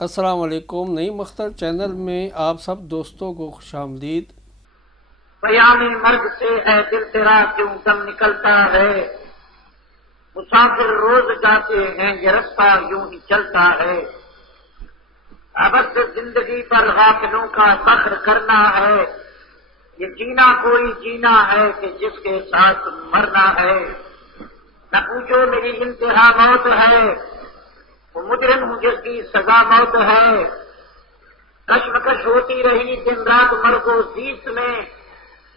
السلام علیکم، نئی مختر چینل میں آپ سب دوستوں کو خوش آمدید۔ پیام مرگ سے اے دل تیرا کیوں دم نکلتا ہے، مسافر روز جاتے ہیں یہ رستہ یوں ہی چلتا ہے، ابد زندگی پر غافلوں کا فخر کرنا ہے، یہ جینا کوئی جینا ہے کہ جس کے ساتھ مرنا ہے، نہ پوچھو میری انتہا موت ہے، وہ مجرم ہوں جس کی سزا موت ہے، کشمکش ہوتی رہی دن رات مرگ و زیست میں،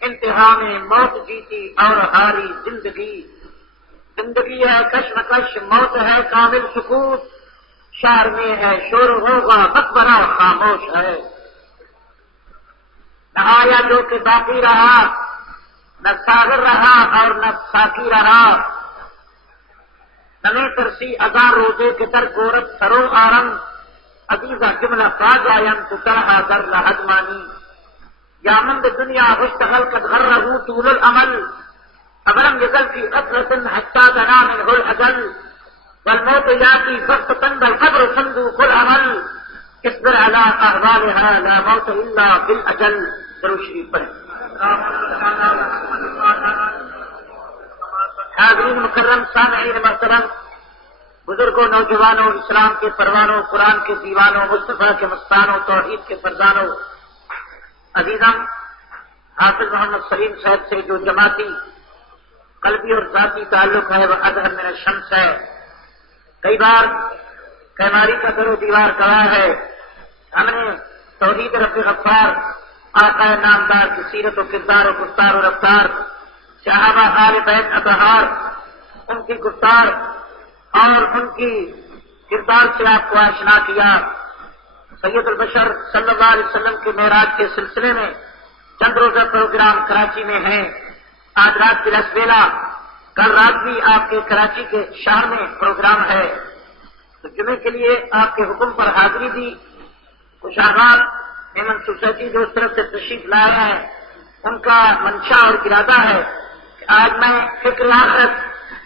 انتہا میں موت جیتی اور ہاری زندگی، زندگی ہے کشمکش موت ہے کامل سکوت، شہر میں ہے شور ہوگا مقبرہ خاموش ہے، نہ آیا جو کہ باقی رہا، نہ ساغر رہا اور نہ ساقی رہا، نمی ترسی اذان روزے کے در گورت سرو آرم، عزیزہ جملہ فاجائن تو طرح در لحدمانی، یا مند دنیا مشتغل قد غرہ طول العمل، ابرم یزل فی قطرۃ حتی دنا منہ الاجل، والموت یاتی بغتۃ والقبر صندوق العمل، اصبر علی احوالها لا موت الا بالاجل۔ درود شریف پڑھیں۔ حاضرین مکرم، سامعین محترم، بزرگوں، نوجوانوں، اسلام کے پروانوں، قرآن کے دیوانوں، مصطفیٰ کے مستانوں، توحید کے فرزانوں، عزیزم، حافظ محمد سلیم صاحب سے جو جماعتی قلبی اور ذاتی تعلق ہے وہ اظہر من الشمس ہے۔ کئی بار کیماری کا در و دیوار گواہ ہے، ہم نے توحید رب غفار، آقا نامدار کی سیرت و کردار و گفتار و رفتار، صحابہ آل بیت اطہار، ان کی گفتار اور ان کی کردار سے آپ کو آشنا کیا۔ سید البشر صلی اللہ علیہ وسلم کے معراج کے سلسلے میں چند روزہ پروگرام کراچی میں ہے، آج رات کی لسبیلا، کل رات بھی آپ کے کراچی کے شہر میں پروگرام ہے، تو جمعے کے لیے آپ کے حکم پر حاضری دی۔ کچھ آباد ایمن سوسائٹی جو اس طرف سے تشریف لائے ہیں، ان کا منشا اور ارادہ ہے کہ آج میں فکر آخرت،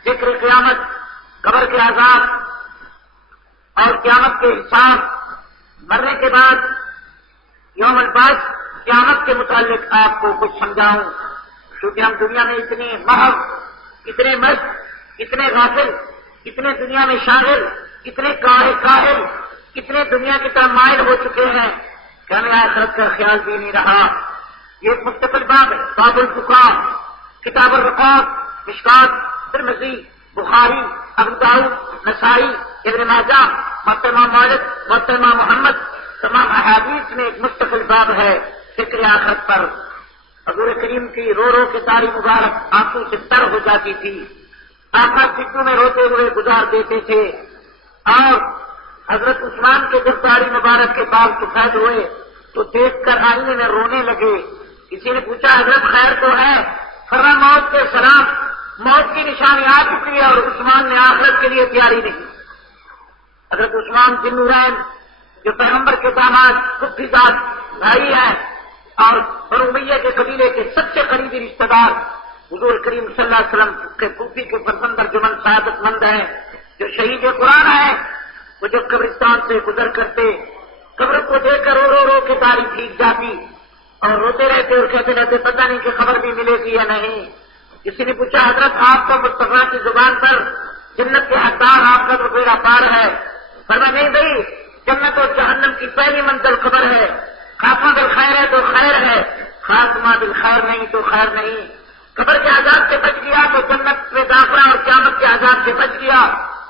ذکر قیامت، قبر کے عذاب اور قیامت کے حساب، مرنے کے بعد یوم البعث، قیامت کے متعلق آپ کو کچھ سمجھاؤں، کیونکہ ہم دنیا میں اتنے محو، اتنے مست، اتنے غافل، اتنے دنیا میں شاغل، اتنے کاہل، اتنے دنیا کی طرف مائل ہو چکے ہیں کہ ہمیں آخرت کا خیال بھی نہیں رہا۔ یہ ایک مستقل باب ہے، باب الفقاہ، کتاب الرقاق، مشکات، ترمذی، بخاری، ابو داؤد، نسائی، ابن ماجہ، موطا مالک، موطا محمد، تمام احادیث میں ایک مستقل باب ہے فکر آخرت پر۔ حضور کریم کی رو رو کے داڑھی مبارک آنکھوں سے تر ہو جاتی تھی، آقا سجدوں میں روتے ہوئے گزار دیتے تھے، اور حضرت عثمان کے جب داڑھی مبارک کے بال سفید ہوئے تو دیکھ کر آئینے میں رونے لگے۔ کسی نے پوچھا حضرت خیر تو ہے؟ فرمایا موت کے سلام، موت کی نشانی آ چکی ہے اور عثمان نے آخرت کے لیے تیاری نہیں۔ حضرت عثمان ذی النورین جو پیغمبر کے داماد خود ذات بھائی ہیں اور بنو امیہ کے قبیلے کے سب سے قریبی رشتہ دار، حضور کریم صلی اللہ علیہ وسلم کے پھوپھی کے فرزند ارجمند سعادت مند ہیں، جو شہید قرآن ہیں، وہ جب قبرستان سے گزر کرتے قبر کو دیکھ کر رو رو رو کے داڑھی بھیگ جاتی اور روتے رہتے اور کہتے رہتے پتہ نہیں کہ خبر بھی ملے گی یا نہیں۔ کسی نے پوچھا حضرت آپ کا مصطفیٰ کی زبان پر جنت کے حقدار آپ کا تو بیڑا پار ہے؟ فرمایا نہیں بھائی، جنت اور جہنم کی پہلی منزل قبر ہے، خاتمہ بالخیر ہے تو خیر ہے، خاتمہ بالخیر نہیں تو خیر نہیں۔ قبر کے عذاب سے بچ گیا تو جنت میں داخلہ اور قیامت کے عذاب سے بچ گیا،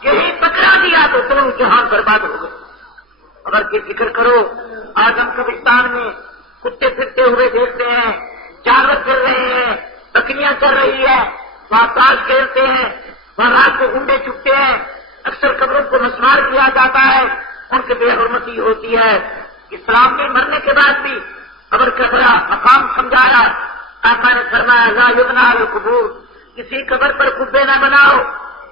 یہی پکڑا دیا تو دونوں جہان برباد ہو گئے۔ خبر کی فکر کرو، آج ہم قبرستان میں کتے پھرتے ہوئے دیکھتے ہیں، جانور پھر رہے ہیں، بکریاں چل رہی ہے، وہاں تاش کھیلتے ہیں، وہاں رات کو گنڈے چکتے ہیں، اکثر قبروں کو مسمار کیا جاتا ہے، ان کی بے حرمتی ہوتی ہے۔ اسلام نے مرنے کے بعد بھی قبر کا بڑا مقام سمجھایا۔ آقا نے فرمایا لا یبنى علی القبور، کسی قبر پر قبے نہ بناؤ،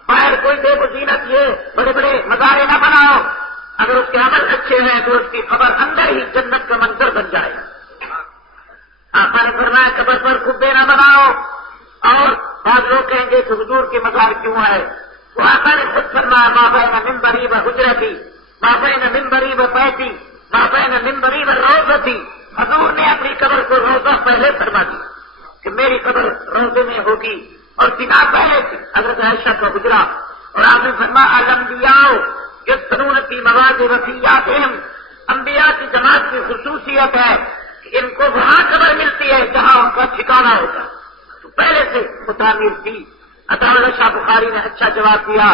باہر کوئی بے بزینت یہ بڑے بڑے مزارے نہ بناؤ، اگر اس کے عمل اچھے ہیں تو اس کی قبر اندر ہی جنت کا منظر بن جائے گا۔ آقا نے فرمایا قبر پر قبے نہ بناؤ، اور بعض لوگ کہیں گے کہ حضور کی مزار کیوں ہے؟ تو آقا نے خود فرمایا ما بین منبری و حجرتی ما بین منبری و بیتی ما بین منبری و روضتی، حضور نے اپنی قبر کو روزہ پہلے فرما دی کہ میری قبر روزے میں ہوگی، اور بنا پہلے تھی حضرت عائشہ کا گزرا، اور آپ نے فرمایا الانبیاء یسکنون فی مواضع وفیاتہم، انبیاء کی جماعت کی خصوصیت ہے کہ ان کو وہاں قبر ملتی ہے جہاں ان کا ٹھکانہ ہوتا ہے، تو پہلے سے متعمیر تھی۔ عطا شاہ بخاری نے اچھا جواب دیا،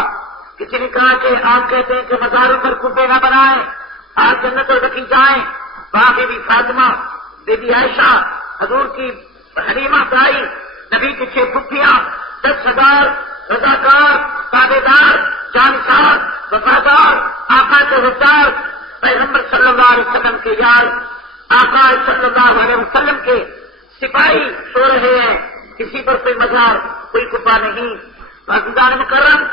کسی نے کہا کہ آپ کہتے ہیں کہ مزاروں پر کبے نہ بنائیں، آپ جنت البقیع جائیں، وہاں بی بی فاطمہ، بی بی عائشہ، حضور کی حلیمہ تائی، نبی کی 6 پھپھیاں، 10,000 رضاکار، تابعدار، جانثار، وفادار، آقا کے حسار، پیغمبر صلی اللہ علیہ وسلم کے یار، آقا صلی اللہ علیہ وسلم کے سپاہی سو رہے ہیں، کسی پر کوئی مزار کوئی کبا نہیں۔ عزیزان مکرم،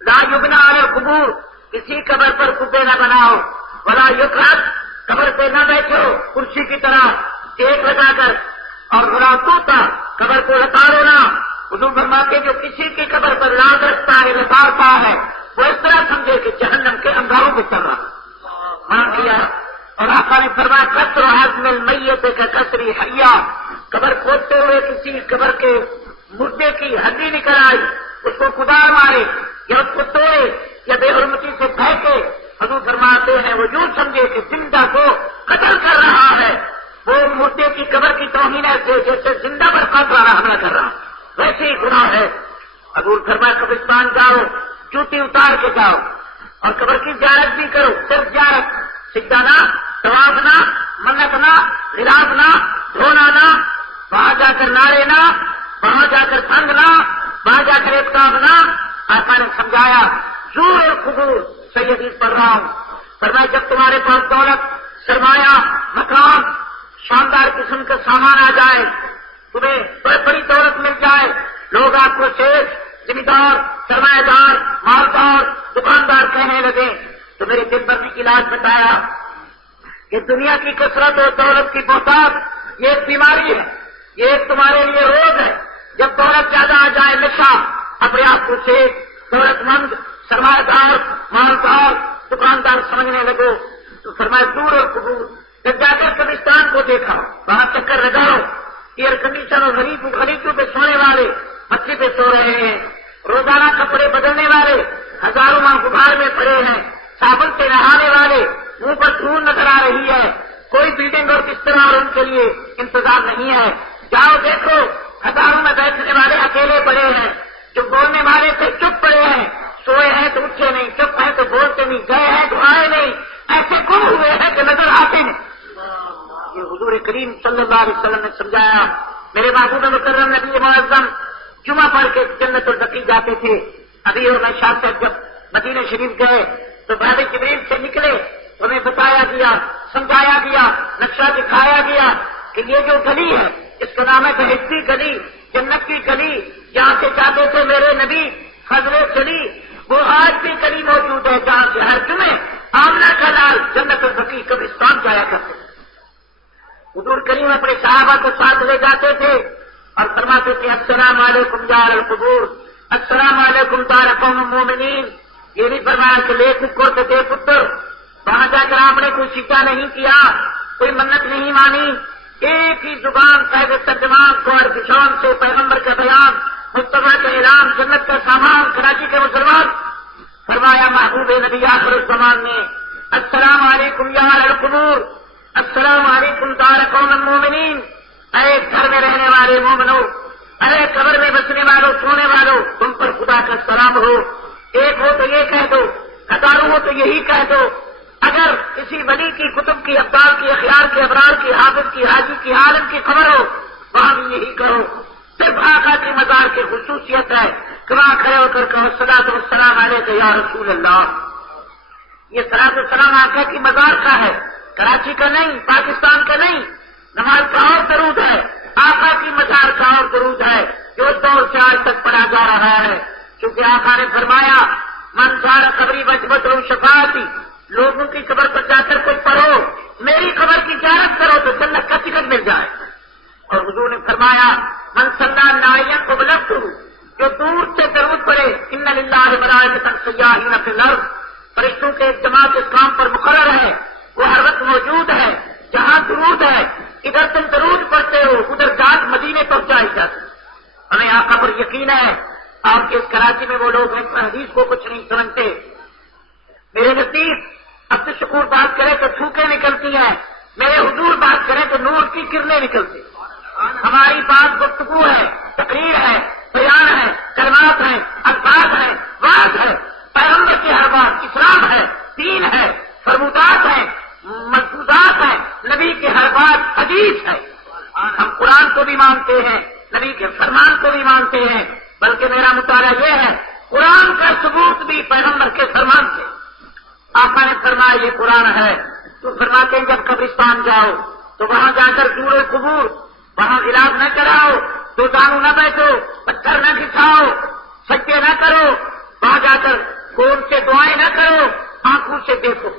لا یبنا علی القبور، کسی قبر پر کبے نہ بناؤ، ولا یقعد، قبر پہ نہ بیٹھو کرسی کی طرح ایک لگا کر، اور ولا توتا، قبر کو لتاڑو نہ۔ حضور فرماتے جو کسی کی قبر پر لاگ رکھتا ہے لتاڑتا ہے وہ اس طرح سمجھے کہ جہنم کے انگاروں پہ چل رہا مان کیا۔ اور آقا نے فرمایا کسر عظم المیت کا کسر حیا، قبر کھودتے ہوئے کسی قبر کے مردے کی ہڈی نکل آئی، اس کو کدال مارے یا اس کو توڑے یا بے حرمتی سے پھینکے، حضور فرماتے ہیں وہ یوں سمجھے کہ زندہ کو قتل کر رہا ہے، وہ مردے کی قبر کی توہین سے جیسے زندہ پر قاتلانہ حملہ کر رہا، ویسے ہی گناہ ہے۔ حضور فرمایا قبرستان جاؤ جوتی اتار کے جاؤ، اور قبر کی زیارت بھی کرو، صرف زیارت، سجدہ نہ، طواف نہ، منت نہ، غلاف نہ، دھونا نہ، وہاں جا کر نعرے نہ، وہاں جا کر سنگ نہ، وہاں جا کر اقتاب نہ۔ آقا نے سمجھایا زور القبور، صحیح حدیث پڑھ رہا ہوں، فرمایا جب تمہارے پاس دولت، سرمایہ، مکان، شاندار قسم کا سامان آ جائے، تمہیں بڑی دولت مل جائے، لوگ آپ کو شیخ، ذمہ دار، سرمایہ دار، مالدار، دکاندار کہنے لگے، تو میرے دل پر نے علاج بتایا کہ دنیا کی کثرت اور دولت کی بہتات یہ ایک بیماری ہے، یہ ایک تمہارے لیے روگ ہے۔ جب دولت زیادہ آ جائے نشہ، اپنے آپ کو شیخ، دولت مند، سرمایہ دار، مالدار، دکاندار سمجھنے لگو، تو فرمایا دور اور قبور۔ جب جا کر قبرستان کو دیکھا، وہاں چکر لگاؤ، ایئر کنڈیشن اور غریبوں پہ سونے والے مچھلی پہ سو رہے ہیں، روزانہ کپڑے بدلنے والے ہزاروں ماہ غبار میں پڑے ہیں، صابن سے نہانے والے منہ پر دھول نظر آ رہی ہے، کوئی بلڈنگ اور بستر اور ان کے لیے انتظام نہیں ہے۔ جاؤ دیکھو، ہزاروں میں بیٹھنے والے اکیلے پڑے ہیں، جو بولنے والے تھے چپ پڑے ہیں، سوئے ہیں تو اٹھے نہیں، چپ ہیں تو بولتے نہیں، گئے ہیں تو آئے نہیں، ایسے گم ہوئے ہیں کہ نظر آتے نہیں۔ یہ حضور کریم صلی اللہ علیہ وسلم نے سمجھایا۔ میرے محبوب مکرم نبی معظم جمعہ پڑھ کے جنت البقیع جاتے تھے۔ ابھی اور میں شاہ صاحب جب مدینہ شریف گئے تو باب جبریل سے نکلے، انہیں بتایا گیا، سمجھایا گیا، نقشہ دکھایا گیا کہ یہ جو گلی ہے اس کا نام ہے بہشتی گلی، جنت کی گلی، جہاں سے جاتے تھے میرے نبی فضل چلی، وہ آج بھی گلی موجود ہے جہاں سے ہر جمعے آمنہ کا لال جنت البقیع قبرستان جایا کرتے تھے۔ حضور کریم اپنے صحابہ کو ساتھ لے جاتے تھے اور فرماتے تھے السلام علیکم دار القبور، السلام علیکم دار قوم مومنین۔ یہ نہیں فرمایا کہ لے ککر کے دے پتر، وہاں جا کر آپ نے کوئی سیکھا نہیں کیا، کوئی منت نہیں مانی، ایک ہی زبان صاحب ترجمان کو اور بچھان سے پیغمبر کا بیان، مصطفیٰ کا اعلان، جنت کا سامان، کراچی کے مسلمان۔ فرمایا محبوب نبی آخر الزمان نے السلام علیکم یا اہل القبور، السلام علیکم دار قوم المومنین، اے گھر میں رہنے والے مومنوں، اے قبر میں بسنے والوں، سونے والوں، تم پر خدا کا سلام ہو۔ ایک ہو تو یہ کہہ دو، ہزاروں ہو تو یہی کہہ دو۔ اگر کسی ولی کی، کتب کی، ابدال کی، اخیار کی، ابرار کی، حافظ کی، حاجی کی، عالم کی خبر ہو، وہاں بھی یہی کہو۔ صرف آقا کی مزار کی خصوصیت ہے کہ وہاں کھڑے ہو کر کہو الصلاۃ والسلام علیک یا رسول اللہ۔ یہ صلاۃ والسلام آقا کی مزار کا ہے، کراچی کا نہیں، پاکستان کا نہیں۔ نماز کا اور درود ہے، آقا کی مزار کا اور درود ہے جو اس دور سے آج تک پڑھا جا رہا ہے، کیونکہ آقا نے فرمایا من زار قبری وجبت شفاعتی، لوگوں کی قبر پر جا کر کوئی پڑھو، میری قبر کی زیارت کرو تو جنت کا ٹکٹ مل جائے۔ اور حضور نے فرمایا من صلی ناعیا قبلت، جو دور سے درود پڑھے ان للہ ملائکۃ سیاحین فی الارض فرشتوں کے اجتماع اس کام پر مقرر ہے، وہ ہر وقت موجود ہے۔ جہاں درود ہے ادھر تم درود پڑھتے ہو، ادھر ذات مدینے پہنچائی جاتی۔ ہمیں آقا پر یقین ہے۔ آپ کے اس کراچی میں وہ لوگ ہیں حدیث کو کچھ نہیں سمجھتے۔ میرے نزدیک عبد الشکور بات کرے تو تھوکیں نکلتی ہیں، میرے حضور بات کریں تو نور کی کرنیں نکلتی۔ ہماری بات گفتگو ہے، تقریر ہے، بیان ہے، کلمات ہیں، الفاظ ہیں، بات ہے، پیغمبر کی ہر بات اسلام ہے، دین ہے، فرمودات ہیں، ملفوظات ہیں، نبی کی ہر بات حدیث ہے۔ ہم قرآن کو بھی مانتے ہیں، نبی کے فرمان کو بھی مانتے ہیں، بلکہ میرا مطالعہ یہ ہے قرآن کا ثبوت بھی پیغمبر کے فرمان سے۔ آقا نے فرمایا یہ قرآن ہے، تو فرماتے ہیں جب قبرستان جاؤ تو وہاں جا کر جوڑے قبور، وہاں علاج نہ کراؤ، دو دانو نہ بیٹھو، پتھر نہ کھساؤ، سجدے نہ کرو، وہاں جا کر خون سے دعائیں نہ کرو، آنکھوں سے دیکھو،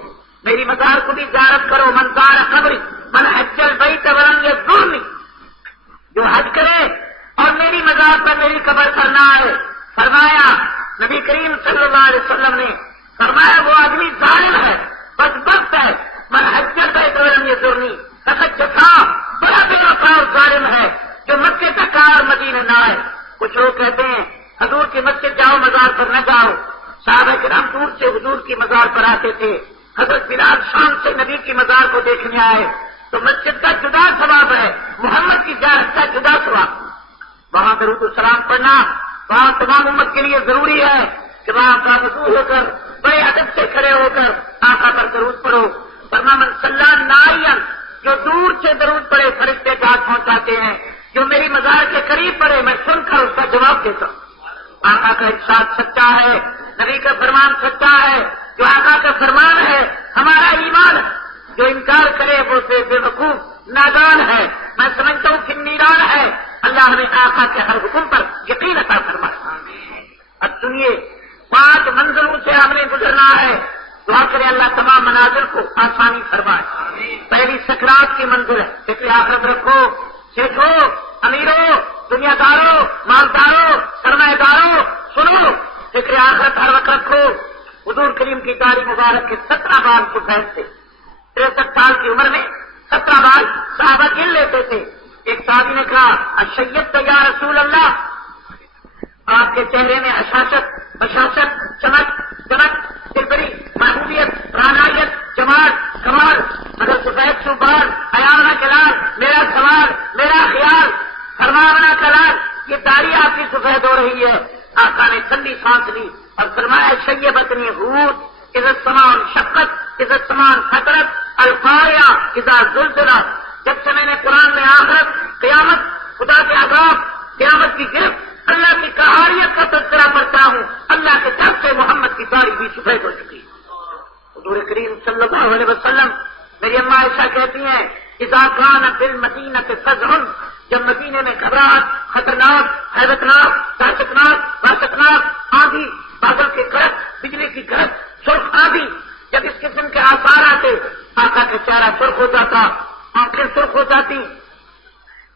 میری مزار کو بھی زیارت کرو۔ من زار قبری من حج البیت ولم یزرنی، جو حج کرے اور میری مزار پر میری قبر پر نہ آئے۔ فرمایا نبی کریم صلی اللہ علیہ وسلم نے فرمایا وہ آدمی ظالم ہے، بدبخت ہے۔ من حج البیت ولم یزرنی، فقط جفا، بڑا بے وفا اور ظالم ہے جو مکے تک اور مدینے نہ آئے۔ کچھ لوگ کہتے ہیں حضور کی مسجد جاؤ مزار پر نہ جاؤ۔ صحابہ کرام دور سے حضور کی مزار پر آتے تھے۔ حضرت بلال شام سے نبی کی مزار کو دیکھنے آئے تو مسجد کا جدا ثواب ہے، محمد کی زیارت کا جدا ثواب۔ وہاں درود السلام پڑھنا وہاں تمام امت کے لیے ضروری ہے کہ وہاں کا وضو ہو کر بڑے ادب سے کھڑے ہو کر آقا پر درود پڑھو۔ فرمایا من صلی نائیا، جو دور سے درود پڑھے فرشتے گھاٹ پہنچاتے ہیں، جو میری مزار کے قریب پڑھے میں سن کر اس کا جواب دیتا ہوں۔ آقا کا ارشاد سچا ہے، نبی کا فرمان سچا ہے، جو آقا کا فرمان ہے ہمارا ایمان ہے، جو انکار کرے وہ بے وقوف نادان ہے، میں سمجھتا ہوں کہ نیران ہے۔ اللہ ہمیں آقا کے ہر حکم پر یقین عطا فرمائے۔ اب سنیے 5 منزلوں سے ہم نے گزرنا ہے، دعا کرے اللہ تمام منازل کو آسانی فرمائے۔ پہلی سکرات کی منزل ہے، فکر آخرت رکھو، سیکھو، امیروں، دنیا داروں، مالداروں، سرمایہ داروں، سنو، فکر آخرت ہر وقت رکھو۔ حضور کریم کی داڑھی مبارک کے 17 بال سفید تھے، 63 سال کی عمر میں 17 بال صحابہ گن لیتے تھے۔ ایک صحابی نے کہا اشیت یا رسول اللہ، آپ کے چہرے میں اشاشت، بشاشت، چمک، دلبری، محبوبیت، رانائیت، جمال، کمال، مگر سفید شوبار، ایامنا کلال، میرا سوال، میرا خیال، فرماونا کلال، یہ داڑھی آپ کی سفید ہو رہی ہے۔ آقا نے ٹھنڈی سانس لی اور فرمایا شیبتنی حود اذا السماء انشقت اذا السماء انفطرت القاریہ اذا زلزلت۔ جب سے میں نے قرآن میں آخرت، قیامت، خدا کے عذاب، قیامت کی گرفت، اللہ کی قہاریت کا تذکرہ پڑھتا ہوں، اللہ کے طرف سے محمد کی داڑھی بھی سفید ہو چکی۔ حضور کریم صلی اللہ علیہ وسلم، میری اماں عائشہ کہتی ہیں اذا کان بالمدینہ فزع، جب مدینے میں گھبراہٹ، خطرناک، حیرتناک، دہشتناک، وحشتناک آندھی، بادل کی گرج، بجلی کی گرج، سرخ آندھی، جب اس قسم کے آثار آتے آقا کا چہرہ سرخ ہو جاتا، آنکھیں سرخ ہو جاتی،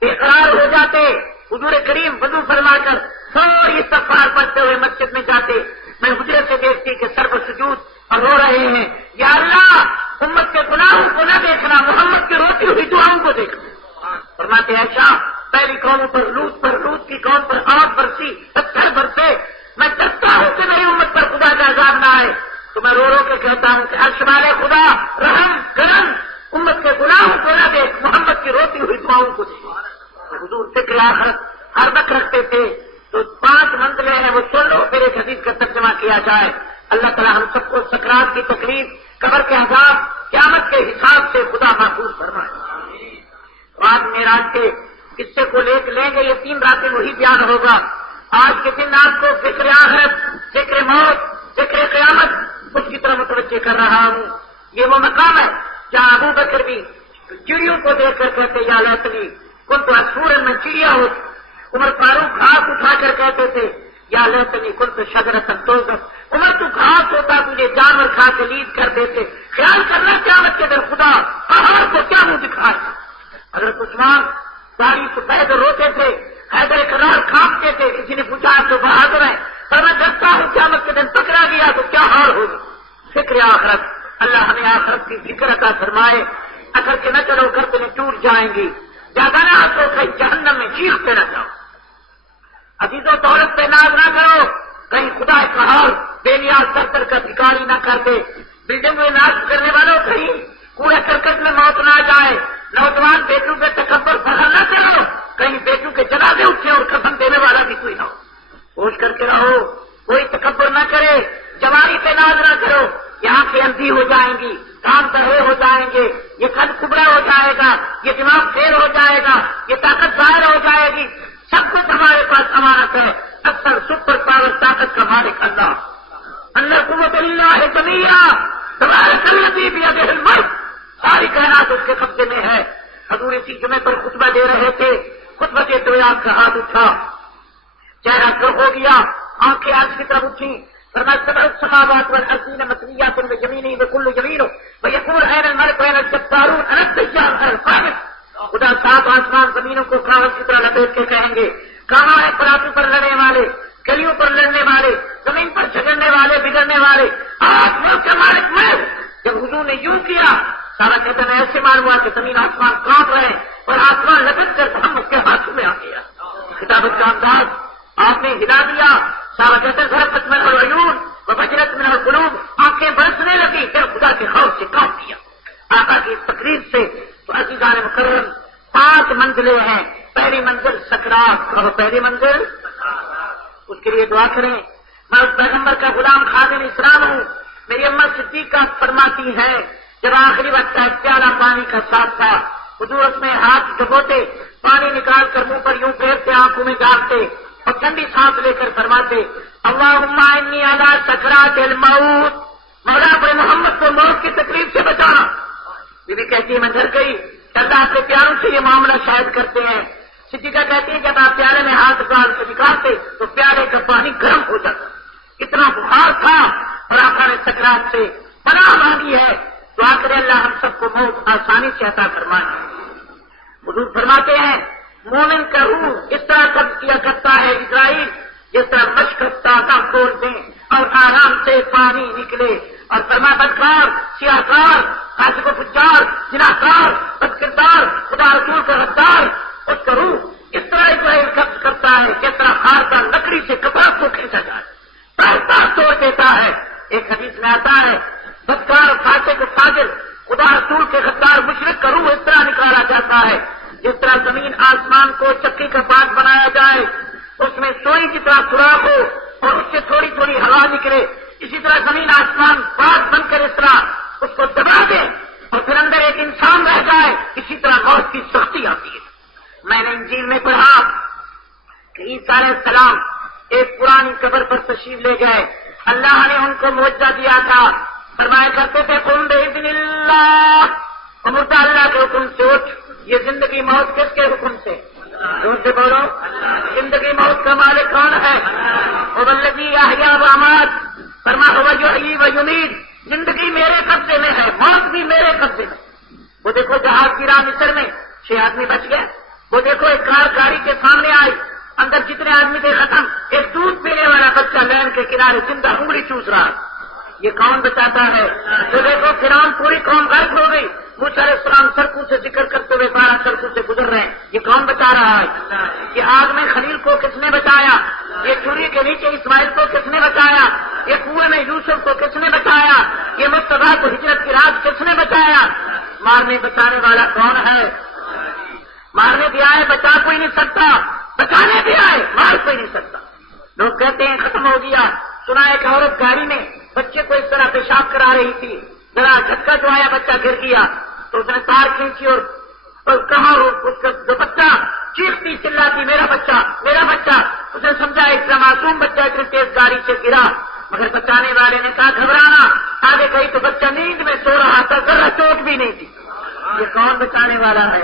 بے قرار ہو جاتے۔ حضور کریم وضو فرما کر فوری استغفار پڑھتے ہوئے مسجد میں جاتے، میں حجرے سے دیکھتی کہ سر و سجود اور رو رہے ہیں، یا اللہ امت کے گناہوں کو نہ دیکھنا، محمد کی روتی ہوئی دعاؤں کو دیکھنا۔ فرماتے ہیں شاہ پہلی قوموں پر لوط کی قوم پر آگ برسی، پتھر برسے، میں چاہتا ہوں کہ میری امت پر خدا کا عذاب نہ آئے، تو میں رو رو کے کہتا ہوں کہ عرش والے خدا رحم کرم، امت کے گناہوں کو نہ دیکھ، محمد کی روتی ہوئی دعاؤں کو دیکھ۔ حضور فکر آخرت ہر وقت رکھتے تھے، تو 5 منزلیں ہیں وہ سن لو، پھر ایک حدیث کا ترجمہ کیا جائے۔ اللہ تعالیٰ ہم سب کو سکرات کی تکلیف، قبر کے عذاب، قیامت کے حساب سے خدا محفوظ فرمائے۔ رات معراج کے قصے کو لیں گے، یہ 3 راتیں وہی بیان ہوگا۔ آج کے دن آپ کو فکر آخرت، فکر موت، فکر قیامت اس کی طرف متوجہ کر رہا ہوں۔ یہ وہ مقام ہے جہاں ابو بکر بھی چڑیوں کو دیکھ کر کہتے یا لیتنی کنت عصفورا، میں چڑیا ہوں۔ عمر فاروق گھاس اٹھا کر کہتے تھے یا لیتنی کنت شجرۃ توزق، عمر تو گھاس ہوتا تجھے جانور کھا کے لید کر دیتے۔ خیال کرنا قیامت کے دن خدا پہاڑ کو کیا منہ دکھائے۔ حضرت عثمان داڑھی سفید روتے تھے، حیدر کرار کھانپتے تھے، کسی نے پوچھا تو بہادر ہے، پر میں ڈرتا ہوں قیامت کے دن پکڑا گیا تو کیا حال ہوگا۔ فکر فکر آخرت. اللہ ہمیں آخرت کی فکر عطا فرمائے. اثر کے نہ چلو گردنیں ٹوٹ جائیں گی. زیادہ نہ ہنسو کہیں جہنم میں چیختے نہ جاؤ. عزیزوں دولت پہ ناز نہ کرو کہیں خدا قہار بے نیاز سر کا بھکاری نہ کر دے. بلڈنگ میں ناز کرنے والوں کہیں کوڑے کرکٹ میں موت نہ جائے. نوجوان بیٹوں کے تکبر فخر نہ کرو کہیں بیٹوں کے جنازے اٹھے اور قسم دینے والا بھی کوئی نہ ہو. ہوش کر کے رہو کوئی تکبر نہ کرے. جوانی پہ ناز نہ کرو. یہ آنکھیں اندھی ہو جائیں گی, کان بہرے ہو جائیں گے, یہ قد کبرا ہو جائے گا, یہ دماغ فیل ہو جائے گا, یہ طاقت ظاہر ہو جائے گی. سب کچھ ہمارے پاس امانت ہے. اکثر سپر پاور طاقت کا مالک اللہ. اللہ قوت اللہ جمیعا تبارک الذی بیدہ الملک. ساری کائنات اس کے قبضے میں ہے. حضور اسی جمعے پر خطبہ دے رہے تھے. خطبہ دیتے ہوئے آپ کا ہاتھ اٹھا, چہرہ سرخ ہو گیا, آنکھیں آج کی طرف اٹھی. فرمایا سبع السماوات والارض مطویات بجمینہ وکل جمین ویقول این الملک این الجبارون انا الدیان انا القاہر. خدا سات آسمان زمینوں کو کاغذ کی طرح لپیٹ کے کہیں گے کہاں ہے پراتوں پر لڑنے والے, گلیوں پر لڑنے والے, زمین پر جھگڑنے والے, بگڑنے والے. آسمان کا مالک میں. جب حضور نے یوں کیا سارا کہتا ہے ایسے معلوم ہوا کہ زمین آسمان کانپ رہے اور آسمان لپٹ کر محمد کے ہاتھوں میں آ گیا. کتابت کا انداز آپ نے ہلا دیا. سارا کہتے ضربت من العیون وبجرت من القلوب. آنکھیں برسنے لگی پھر خدا کے خوف سے کانپ دیا. آقا کی اس تقریر سے تو عزیزان مکرم 5 منزلیں ہیں. پہلی منزل سکرات. اور پہلی منزل اس کے لیے دعا کریں. میں اس پیغمبر کا غلام خادم اسلام ہوں. میری اماں صدیقہ فرماتی ہے جب آخری وقت کا پیالہ پانی کا ساتھ تھا حضور اس میں ہاتھ ڈبوتے پانی نکال کر منہ پر یوں پھیرتے آنکھوں میں ڈالتے اور ٹھنڈی سانس لے کر فرماتے اللہم انی علی سکرات الموت. مولا اپنے محمد کو موت کی تکلیف سے بچانا. بی بی کہتی ہے میں ڈر گئی کہ اللہ کے پیاروں سے یہ معاملہ شاید کرتے ہیں. صدیقہ کہتی ہے جب آپ پیالے میں ہاتھ ڈال کے نکالتے تو پیالے کا پانی گرم ہو جاتا. اتنا بخار تھا اور آقا نے سکرات سے پناہ مانگی ہے. دعا کرے اللہ ہم سب کو موت آسانی سے عطا فرمائے. حضور فرماتے ہیں مومن کا روح اس طرح قبض کیا کرتا ہے اسرائیل جس طرح مشکل تازہ کھول دیں اور آرام سے پانی نکلے. اور فرما بدکار, سیاہکار, فاسق و فجار, زناکار, بدکردار, خدا رسول کا غدار, اس کا روح اس طرح اسرائیل قبض کرتا ہے جس طرح خارتا لکڑی سے کپڑا کو کھینچا جائے, توڑ دیتا ہے. ایک حدیث میں آتا ہے بدکار, فاسق و فاجر, خدا رسول کے غدار مشرک کا روح اس طرح نکالا جاتا ہے جس طرح زمین آسمان کو چکی کا پاٹ بنایا جائے, اس میں سوئی کی طرح سوراخ ہو اور اس سے تھوڑی تھوڑی ہوا نکلے. اسی طرح زمین آسمان پاٹ بن کر اس طرح اس کو دبا دے اور پھر اندر ایک انسان رہ جائے. اسی طرح موت کی سختی آتی ہے. میں نے انجیل میں پڑھا کہ عیسیٰ علیہ السلام ایک پرانی قبر پر تشریف لے گئے. اللہ نے ان کو معجزہ دیا تھا. فرمایا کرتے تھے قم بإذن اللہ, مردہ اللہ کے حکم سے اٹھ. یہ زندگی موت کس کے حکم سے؟ جھوٹ سے بولو. زندگی موت کا مالک کون ہے؟ هو الذی احیی و امات. فرما هو یحیی و یمیت. زندگی میرے قبضے میں ہے, موت بھی میرے قبضے میں. وہ دیکھو جہاز گرا مصر میں 6 آدمی بچ گئے. وہ دیکھو ایک کار گاڑی کے سامنے آئی, اندر جتنے آدمی تھے ختم. ایک دودھ پینے والا بچہ لین کے کنارے زندہ انگلی چوس رہا. یہ کون بچاتا ہے؟ تو دیکھو فرعون پوری قوم غرق ہو گئی. موسیٰ علیہ السلام سڑکوں سے ذکر کرتے ہوئے 12 سڑکوں سے گزر رہے ہیں. یہ کون بچا رہا ہے؟ یہ آگ میں خلیل کو کس نے بچایا؟ یہ چوری کے نیچے اسماعیل کو کس نے بچایا؟ یہ کنویں میں یوسف کو کس نے بچایا؟ یہ مصطفیٰ کو ہجرت کی رات کس نے بچایا؟ مارنے بچانے والا کون ہے؟ مارنے بھی آئے بچا کوئی نہیں سکتا, بچانے بھی آئے مار کوئی نہیں سکتا. لوگ کہتے ہیں ختم ہو گیا. سنا ایک عورت گاڑی میں بچے کو اس طرح پیشاب کرا رہی تھی, ذرا جھٹکا جو آیا بچہ گر گیا تو اس نے تار کھینچی اور کہا اس کا جو بچہ چیختی چلاتی میرا بچہ میرا بچہ. اس نے سمجھا اتنا معصوم بچہ اتنی تیز گاڑی سے گرا, مگر بچانے والے نے کہا گھبرانا, آگے گئی تو بچہ نیند میں سو رہا تھا, ذرا چوٹ بھی نہیں تھی. یہ کون بچانے والا ہے؟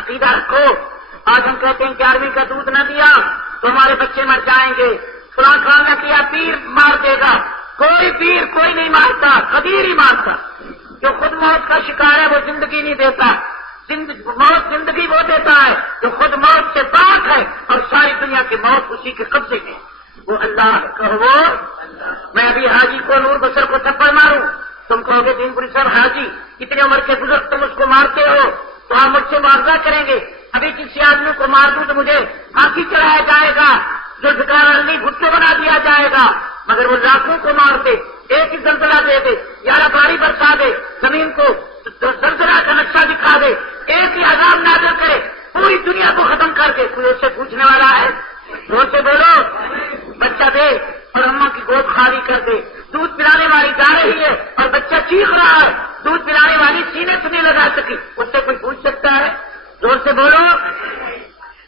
عقیدہ رکھو. آج ہم کہتے ہیں کہ آدمی کا دودھ نہ دیا تو ہمارے بچے مر جائیں گے, فلاں کام نہ کیا پیر مار دے گا. کوئی پیر کوئی نہیں مارتا, قدیر ہی مارتا. جو خود موت کا شکار ہے وہ زندگی نہیں دیتا. موت زندگی وہ دیتا ہے جو خود موت سے پاک ہے اور ساری دنیا کی موت اسی کے قبضے میں. وہ اللہ کا وہ میں ابھی حاجی کو نور بشر کو تھپڑ ماروں، تم کہو گے دین پوری صاحب حاجی اتنی عمر کے بزرگ تم اس کو مارتے ہو تو آپ مجھ سے معاوضہ کریں گے، ابھی کسی آدمی کو مار دوں تو مجھے پھانسی چڑھایا جائے گا، ذوالفقار علی بھٹو بنا دیا جائے گا، مگر وہ لاکھوں کو مار دے، ایک ہی زلزلہ دے دے، 11 باری برسا دے، زمین کو زلزلہ کا نقشہ دکھا دے، ایک ہی عذاب نازل کرے، پوری دنیا کو ختم کر کے کوئی اس سے پوچھنے والا ہے؟ زور سے بولو، بچہ دے اور اماں کی گود خالی کر دے، دودھ پلانے والی جا رہی ہے اور بچہ چیخ رہا ہے، دودھ پلانے والی سینے سے نہیں لگا سکی، اس سے کوئی پوچھ سکتا ہے؟ زور سے بولو۔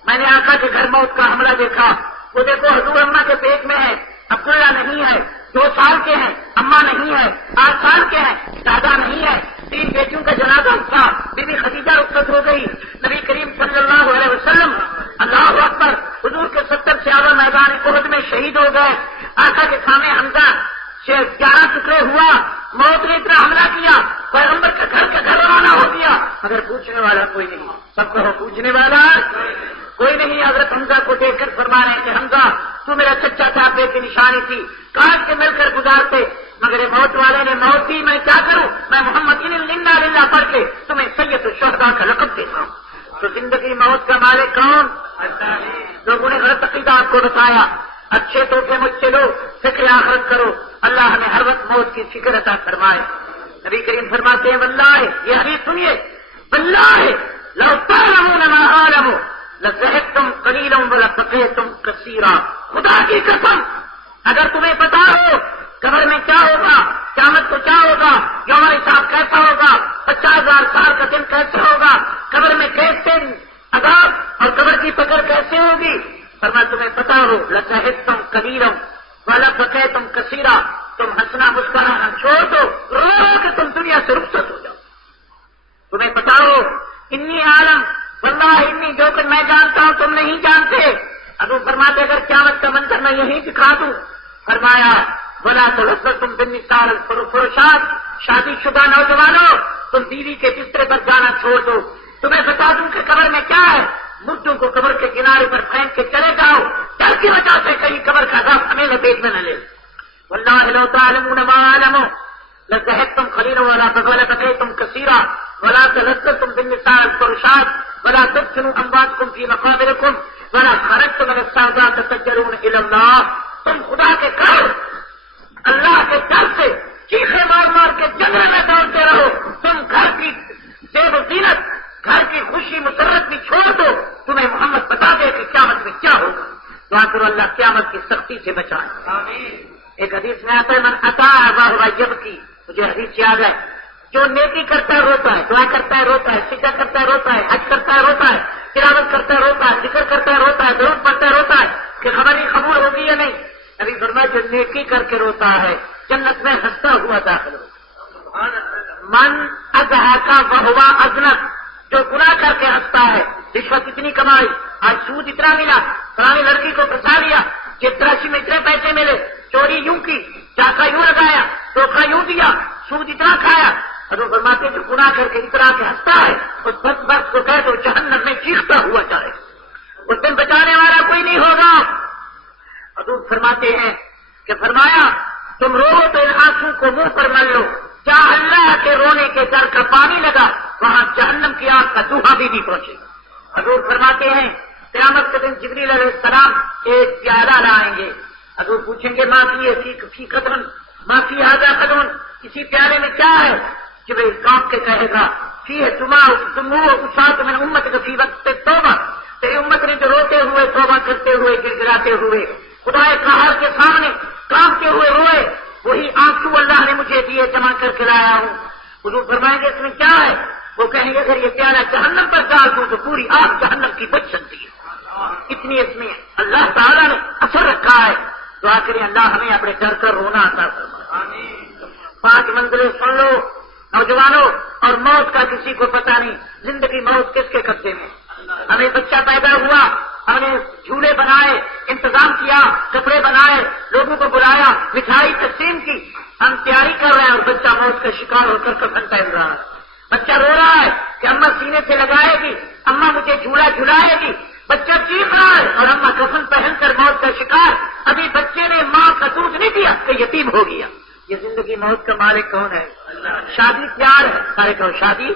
میں نے آقا کے گھر موت کا حملہ دیکھا، وہ دیکھو حضور اماں کے پیٹ میں ہے، عبداللہ نہیں ہے، 2 سال کے ہیں، اماں نہیں ہے، 8 سال کے ہیں، دادا نہیں ہے، 3 بیٹیوں کا جنازہ تھا، بی بی خدیجہ رخصت ہو گئی، نبی کریم صلی اللہ علیہ وسلم اللہ اکبر حضور کے 70 صحابہ میدان احد میں شہید ہو گئے، آقا کے سامنے حمزہ 11 ٹکڑے ہوا، موت نے اتنا حملہ کیا، پیغمبر کا گھر روانہ ہو گیا، مگر پوچھنے والا کوئی نہیں، سب کو پوچھنے والا کوئی نہیں۔ حضرت حمزہ کو دیکھ کر فرما رہے ہیں کہ حمزہ تو میرا سچا تھا، پہ کی نشانی تھی، کاٹ کے مل کر گزارتے، مگر موت والے نے موت دی، میں کیا کروں؟ میں محمد انا للہ پڑھ کے تمہیں سید الشہداء کا لقب دیتا ہوں۔ تو زندگی موت کا مالک کون؟ لوگوں نے غلط عقیدہ آپ کو بتایا، اچھے تحفے مجھ سے لو، فکر آخرت کرو، اللہ ہمیں ہر وقت موت کی فکر عطا فرمائے۔ نبی کریم فرماتے ہیں واللہ، یہ حدیث سنیے، واللہ لو تعلمون ما اعلم لذهبتم قلیلا ولبقيتم کثیرا، خدا کی قسم اگر تمہیں پتا ہو قبر میں کیا ہوگا، قیامت کو کیا ہوگا، یوم حساب کیسا ہوگا، 50,000 سال کا دن کیسے ہوگا، قبر میں کیسے عذاب اور قبر کی پکڑ کیسے ہوگی، فرمایا تمہیں پتا ہو لذهبتم قلیلا ولبقيتم کثیرا، تم ہنسنا مسکرانا چھوڑ دو، رو کہ تم دنیا سے رخصت ہو جاؤ۔ تمہیں پتا ہو انی عالم واللہ انی، جو کچھ میں جانتا ہوں تم نہیں جانتے۔ حضور فرماتے اگر قیامت کا منظر میں یہیں دکھا دوں، فرمایا ولا تلذذتم بالنساء الفرشات، شادی شدہ نوجوانوں تم بیوی کے بسترے پر جانا چھوڑ دو۔ تمہیں بتا دوں کہ قبر میں کیا ہے، مردوں کو قبر کے کنارے پر پھینک کے چلے جاؤ، ڈر کی وجہ سے کہیں قبر کا عذاب ہمیں لپیٹ میں نہ لے۔ واللہ لو تعلمون ما اعلم لذهبتم قليلا ولبقيتم كثيرا ولا تلذذتم بالنساء الفرشات ولا تدفنوا امواتكم في مقابركم ولا خرجتم من السعداء تتجرون الى الله، تم خدا کے گھر اللہ کے در سے چیخے مار مار کے جنگل میں دوڑتے رہو، تم گھر کی زیب و زینت، گھر کی خوشی مسرت بھی چھوڑ دو، تمہیں محمد بتا دے کہ قیامت میں کیا ہوگا۔ دعا کرو اللہ قیامت کی سختی سے بچائے۔ ایک حدیث میں آتا ہے من عطا وهو يبكي، مجھے حدیث یاد ہے، جو نیکی کرتا ہے روتا ہے، دعا کرتا ہے روتا ہے، سجدہ کرتا ہے روتا ہے، حج کرتا ہے روتا ہے، تلاوت کرتا ہے روتا ہے، ذکر کرتا ہے روتا ہے، درود پڑھتا ہے روتا ہے کہ خبر ہی قبول ہوگی یا نہیں۔ ابھی فرمایا جو نیکی کر کے روتا ہے جنت میں ہنستا ہوا داخل ہوگا۔ من اضحک وهو اذنب، جو گناہ کر کے ہنستا ہے، رشوت اتنی کمائی، آج سود اتنا ملا، فلانی لڑکی کو پھنسا لیا، چتراشی میں اتنے پیسے ملے، چوری یوں کی، چاکا یوں لگایا، دھوکہ یوں دیا، سود اتنا کھایا، حضور فرماتے جو گناہ کر کے اتنا کے ہنستا ہے اس بدبخت کو کہہ دو جہنم میں چیختا ہوا جائے، اس دن بچانے والا کوئی نہیں ہوگا۔ حضور فرماتے ہیں کہ فرمایا تم رو تو ان آنسو کو منہ پر مل لو، جہاں اللہ کے رونے کے در کا پانی لگا وہاں جہنم کی آگ کا دھواں بھی نہیں پہنچے۔ حضور فرماتے ہیں قیامت کے دن جبریل علیہ السلام ایک پیالہ لائیں گے، حضور پوچھیں گے ماں کی فی قدرن ماں کی ہاذا قدرن، اسی پیالے میں کیا ہے؟ جبریل کانپ کے کہے گا فی ہے تمہو اسات من امت کا فی وقت توبہ، تیری امت نے جو روتے ہوئے توبہ کرتے ہوئے گر گراتے ہوئے خدا قہار کے سامنے کانپتے ہوئے روئے، وہی آنسو اللہ نے مجھے دیے جمع کر کے لایا ہوں۔ حضور فرمائیں گے اس میں کیا ہے؟ وہ کہیں گے اگر یہ پیالہ جہنم پر ڈال دوں تو پوری آگ جہنم کی بچ سکتی ہے، اتنی اس میں اللہ تعالیٰ نے اثر رکھا ہے۔ دعا کریں اللہ ہمیں اپنے ڈر کر رونا عطا فرمائے۔ 5 منزلیں سن لو نوجوانوں، اور موت کا کسی کو پتہ نہیں، زندگی موت کس کے قبضے میں۔ ہمیں بچہ پیدا ہوا، ہم نے جھولے بنائے، انتظام کیا، کپڑے بنائے، لوگوں کو بلایا، مٹھائی تقسیم کی، ہم تیاری کر رہے ہیں اور بچہ موت کا شکار ہو کر کفن پہن رہا ہے۔ بچہ رو رہا ہے کہ اماں سینے سے لگائے گی، اماں مجھے جھولا جھلائے گی، بچہ چیخ رہا ہے اور اماں کفن پہن کر موت کا شکار۔ ابھی بچے نے ماں کا دودھ نہیں دیا کہ یتیم ہو گیا. یہ زندگی موت کا مالک کون ہے؟ شادی تیار ہے، سارے کہو شادی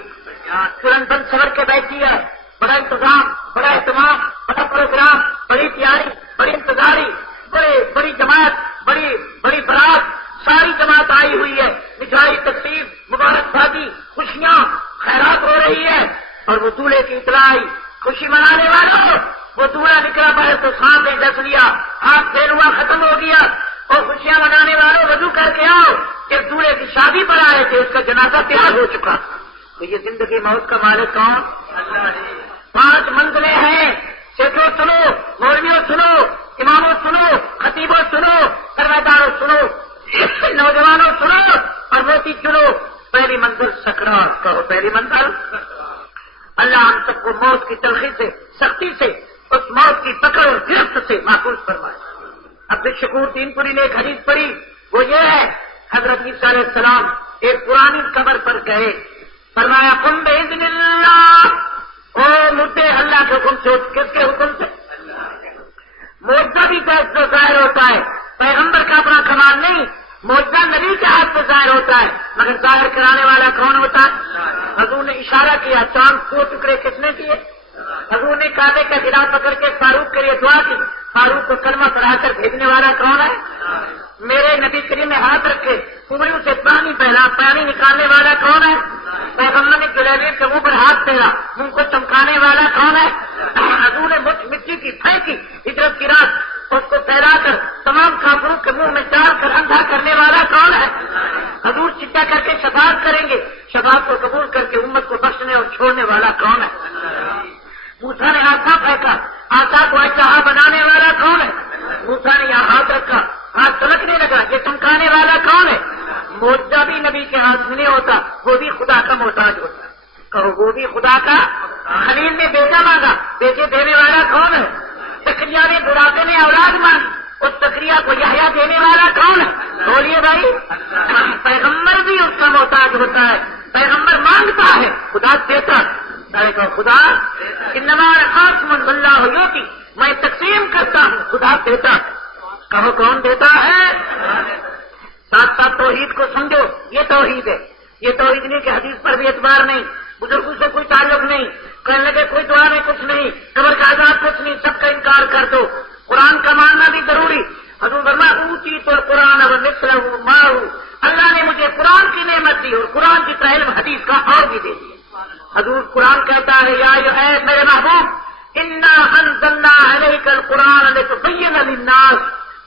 ترنت بند سور کے بیٹھی ہے. بڑا انتظام، بڑا اہتمام، بڑا پروگرام، بڑی تیاری، بڑی انتظاری، بڑی جماعت، بڑی برات، ساری جماعت آئی ہوئی ہے. مٹھائی تقسیم، مبارکبادی، خوشیاں، خیرات ہو رہی ہے. اور وہ دولہے کی اطلاع آئی، خوشی منانے والوں وہ دولہا نکلا باہر تو سانپ نے ڈس لیا، ہاتھ پھیر ہوا، ختم ہو گیا. اور خوشیاں منانے والوں وضو کر کے آؤ کہ دولہے کی شادی پر آئے تھے، اس کا جنازہ تیار ہو چکا. تو یہ زندگی موت کا مالک کون؟ 5 منزلیں ہیں. شیخوں سنو، مولویوں سنو، اماموں سنو، خطیبوں سنو، سرمایداروں سنو، نوجوانوں سنو اور موتی چنو. پہلی منزل سکرات. کہو پہلی منزل. اللہ ہم سب کو موت کی تلخی سے، سختی سے، اس موت کی پکڑ اور گرفت سے محفوظ فرمائے. اب شکور 3 پوری نے ایک حدیث پڑھی، وہ یہ ہے حضرت عیسیٰ علیہ السلام ایک پرانی قبر پر گئے، فرمایا قم بإذن اللہ، او مردے اللہ کے حکم سے. کس کے حکم سے؟ معجزہ بھی تو ظاہر ہوتا ہے، پیغمبر کا اپنا کمال نہیں، معجزہ نبی کے ہاتھ سے ظاہر ہوتا ہے، مگر ظاہر کرانے والا کون ہوتا ہے؟ حضور نے اشارہ کیا، چاند کو ٹکڑے کس نے کیے؟ حضور نے کعبے کا گرا پکڑ کے فاروق کے لیے دعا کی، فاروق کو کلمہ پڑھا کر بھیجنے والا کون ہے؟ میرے نبی کریم نے ہاتھ رکھے، کنگڑیوں سے پانی نکالنے والا کون ہے؟ پیغمبر نے جلیبی کے منہ پر ہاتھ پھیرا، منہ کو چمکانے والا کون ہے؟ حضور نے مٹی کی پھینکی ہجرت کی رات، اس کو پھیلا کر تمام کافروں کے منہ میں ڈال کر اندھا کرنے والا کون ہے؟ حضور چٹا کر کے شفاعت کریں گے، شفاعت کو قبول کر کے امت کو بخشنے اور چھوڑنے والا کون ہے؟ موسیٰ نے آسا پھینکا، آسا کو اچھا بنانے والا کون ہے؟ موسیٰ نے یہاں ہاتھ رکھا، ہاتھ سلکنے لگا، یہ چمکانے والا کون ہے؟ معجزہ بھی نبی کے ہاتھ میں نہیں ہوتا، وہ بھی خدا کا محتاج ہوتا ہے. کہو وہ بھی خدا کا. خلیل نے بیٹا مانگا، بیٹے دینے والا کون ہے؟ زکریا نے بڑھاپے میں اولاد مانگی، اس زکریا کو یحییٰ دینے والا کون ہے؟ بولیے بھائی. پیغمبر بھی اس کا محتاج ہوتا ہے، پیغمبر مانگتا ہے، خدا دیتا ہے. خدا انما خاص من اللہ ہوتی، میں تقسیم کرتا ہوں، خدا دیتا ہے. کہو کون دیتا ہے؟ ساتھ ساتھ توحید کو سمجھو، یہ توحید ہے. یہ توحید نہیں کہ حدیث پر بھی اعتبار نہیں، بزرگوں سے کوئی تعلق نہیں، کہنے لگے کوئی دعا میں کچھ نہیں، قبر کا عذاب کچھ نہیں، سب کا انکار کر دو. قرآن کا ماننا بھی ضروری. حضور فرمایا اوتی تو قرآن اور مثلہ معہ، اللہ نے مجھے قرآن کی نعمت دی اور قرآن کی طرح علم حدیث کا اور بھی دے دیا. حضور قرآن کہتا ہے یا اے میرے محبوب انا انزلنا علیک القرآن لتبین للناس،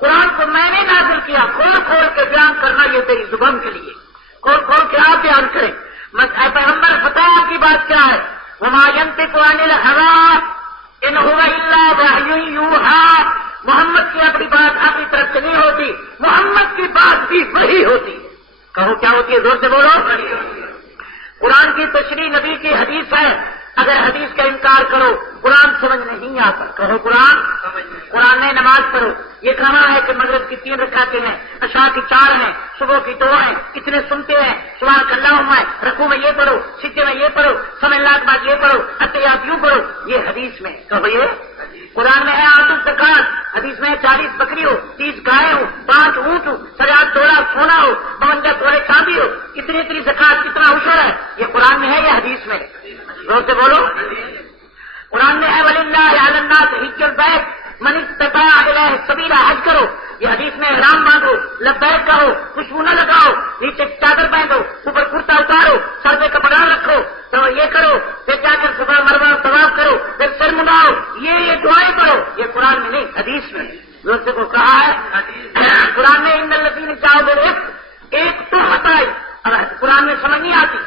قرآن کو میں نے نازل کیا کھول کھول کے بیان کرنا، یہ تیری زبان کے لیے. کھول کھول کے آپ بیان کریں. اے پیغمبر فتح کی بات کیا ہے؟ وما ينطق عن الهوى ان هو الا وحی یوحی. محمد کی اپنی بات اپنی طرف سے نہیں ہوتی، محمد کی بات بھی وحی ہوتی. کہو کیا ہوتی ہے؟ زور سے بولو. قرآن کی تشریح نبی کی حدیث ہے. اگر حدیث کا انکار کرو قرآن سمجھ نہیں آتا. کہو قرآن نے نماز پڑھو، یہ کہاں ہے کہ مغرب کی 3 رکعتیں ہیں، عشاء کی 4 ہیں، صبح کی 2 ہیں، کتنے سنتے ہیں؟ سبحان اللہ ہے، رکوع میں یہ پڑھو، سجدے میں یہ پڑھو، سمع اللہ کے بعد یہ پڑھو، اتحیات یوں پڑھو. یہ حدیث میں. کہو یہ قرآن میں ہے آتو زکات، حدیث میں 40 بکری ہو، 30 گائے ہو، 5 اونٹ ہو، 50 تولا سونا ہو، 52 توڑے چاندی ہو، اتنی زکات، کتنا عشر ہے. یہ قرآن میں ہے یا حدیث میں؟ زور سے بولو. قرآن میں ہے وَلِلَّهِ عَلَى النَّاسِ حِجُّ الْبَيْتِ مَنِ اسْتَطَاعَ إِلَيْهِ سَبِيلًا. حج کرو. یہ حدیث میں احرام باندھو، لبیک کہو، خوشبو نہ لگاؤ، نیچے چادر پہنو، اوپر کرتا اتارو، سر پہ کپڑا رکھو، تو یہ کرو، پھر جا کر صبح مروا طواف کرو، پھر سر منڈاؤ، یہ دعائیں کرو. یہ قرآن میں نہیں، حدیث میں. دوسرے کو کہا ہے قرآن میں ان الذین جاءوا بالإفک، ایک تہمت آئی. قرآن میں سمجھ نہیں آتی.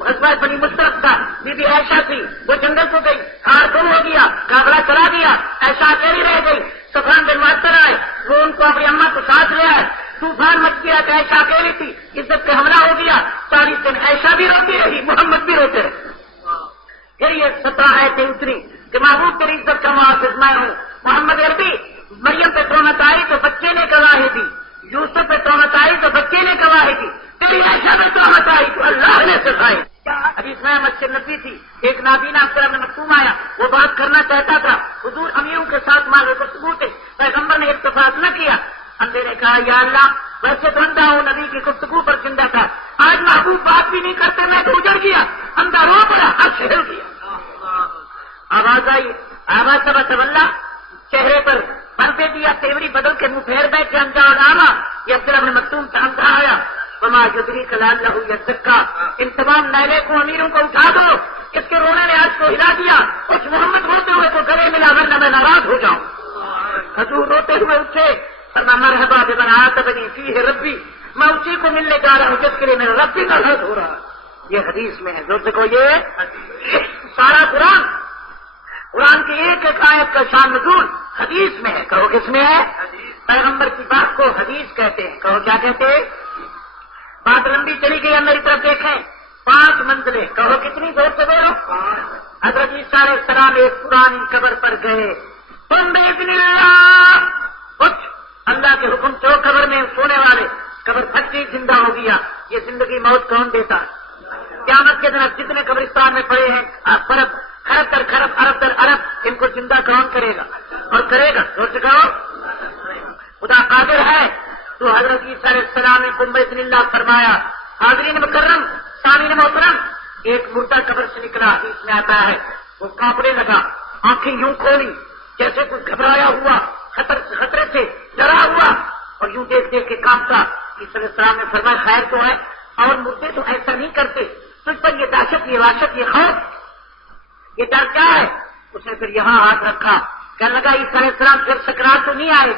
غزوہ بنی مصطلق تھا، بی بی عائشہ تھی، وہ جنگل کو گئی، ہار گم ہو گیا، قافلہ چلا دیا، عائشہ اکیلی رہ گئی. صفوان بن معطل آئے، وہ ان کو اپنی اماں کو ساتھ لے آئے. طوفان مچ گیا کہ عائشہ اکیلی تھی، عزت پہ حملہ ہو گیا. 40 دن عائشہ بھی روتی رہی، محمد بھی روتے رہے. پھر یہ 17 آیتیں اتری کہ محبوب تیری عزت کا محافظ میں ہوں. محمد عربی مریم پہ تہمت آئی تو بچے نے گواہی دی، یوسف پہ تہمت آئی تو بچے نے گواہی دی، تیری عائشہ پہ تہمت آئی تو اللہ نے سکھائی. حدیث میں مسجد نبی تھی، ایک نابینا افسر میں مکتوم آیا، وہ بات کرنا چاہتا تھا. حضور امیروں کے ساتھ مانگے کو ثبوت ہے، پیغمبر نے اتفاق نہ کیا. اندھے نے کہا یا اللہ ویسے تو اندھا ہوں، نبی کی گفتگو پر زندہ تھا، آج محبوب بات بھی نہیں کرتے، میں تو اجڑ گیا، اندھا رو پڑا، عرش ہل گیا۔ آواز آئی، آواز سب طلّہ، چہرے پر پردے دیا، تیوری بدل کے منہ پھیر بیٹھے اندھا اور آما، یہ عبداللہ بن مکتوم سے اندھا آیا، وما یدریک لعلہ یزکیٰ، ان تمام نیلے کو، امیروں کو اٹھا دو، اس کے رونے نے عرش کو ہلا دیا، اس محمد روتے ہوئے کو گلے ملا ورنہ میں ناراض ہو جاؤں۔ حضور روتے ہوئے اٹھے، فرمایا مرحبا بمن عاتبنی فیہ ربی، میں اسی کو ملنے جا رہا ہوں جس کے لیے میرا رب بھی ناراض ہو رہا ہے۔ یہ حدیث میں ہے، جو دیکھو یہ سارا قرآن کی ایک ایک آیت کا شان نزول حدیث میں ہے۔ کہو کس میں ہے؟ پیغمبر کی بات کو حدیث کہتے ہیں۔ کہو کیا کہتے ہیں؟ بات لمبی چلی گئی، میری طرف دیکھیں، 5 منزلیں، کہو کتنی زور سے بولو۔ حضرت عیسیٰ علیہ السلام ایک پرانی قبر پر گئے، تم باذن اللہ کچھ اللہ کے حکم سے قبر میں سونے والے، قبر پھٹ گئی، زندہ ہو گیا۔ یہ زندگی موت کون دیتا ہے؟ قیامت کے دن جتنے قبرستان میں پڑے ہیں، خرب در خرب، ارب در ارب، ان کو زندہ کون کرے گا اور کرے گا؟ زور سے کہو، خدا قادر ہے۔ تو حضرت عیسیٰ علیہ السلام نے قم باذن اللہ فرمایا۔ حاضرین مکرم، سامعین محترم، ایک مردہ قبر سے نکلا، حدیث میں آتا ہے، وہ کانپنے لگا، آنکھیں یوں کھولی جیسے کوئی گھبرایا ہوا، خطرے سے ڈرا ہوا، اور یوں دیکھ دیکھ کے کانپتا۔ عیسیٰ علیہ السلام نے فرمایا خیر تو ہے، اور مردے تو ایسا نہیں کرتے، تجھ پر یہ دہشت، یہ وحشت، یہ خوف، یہ ڈر کیا ہے؟ اس نے پھر یہاں ہاتھ رکھا، کہنے لگا عیسیٰ علیہ السلام پھر سکرات تو نہیں آئے؟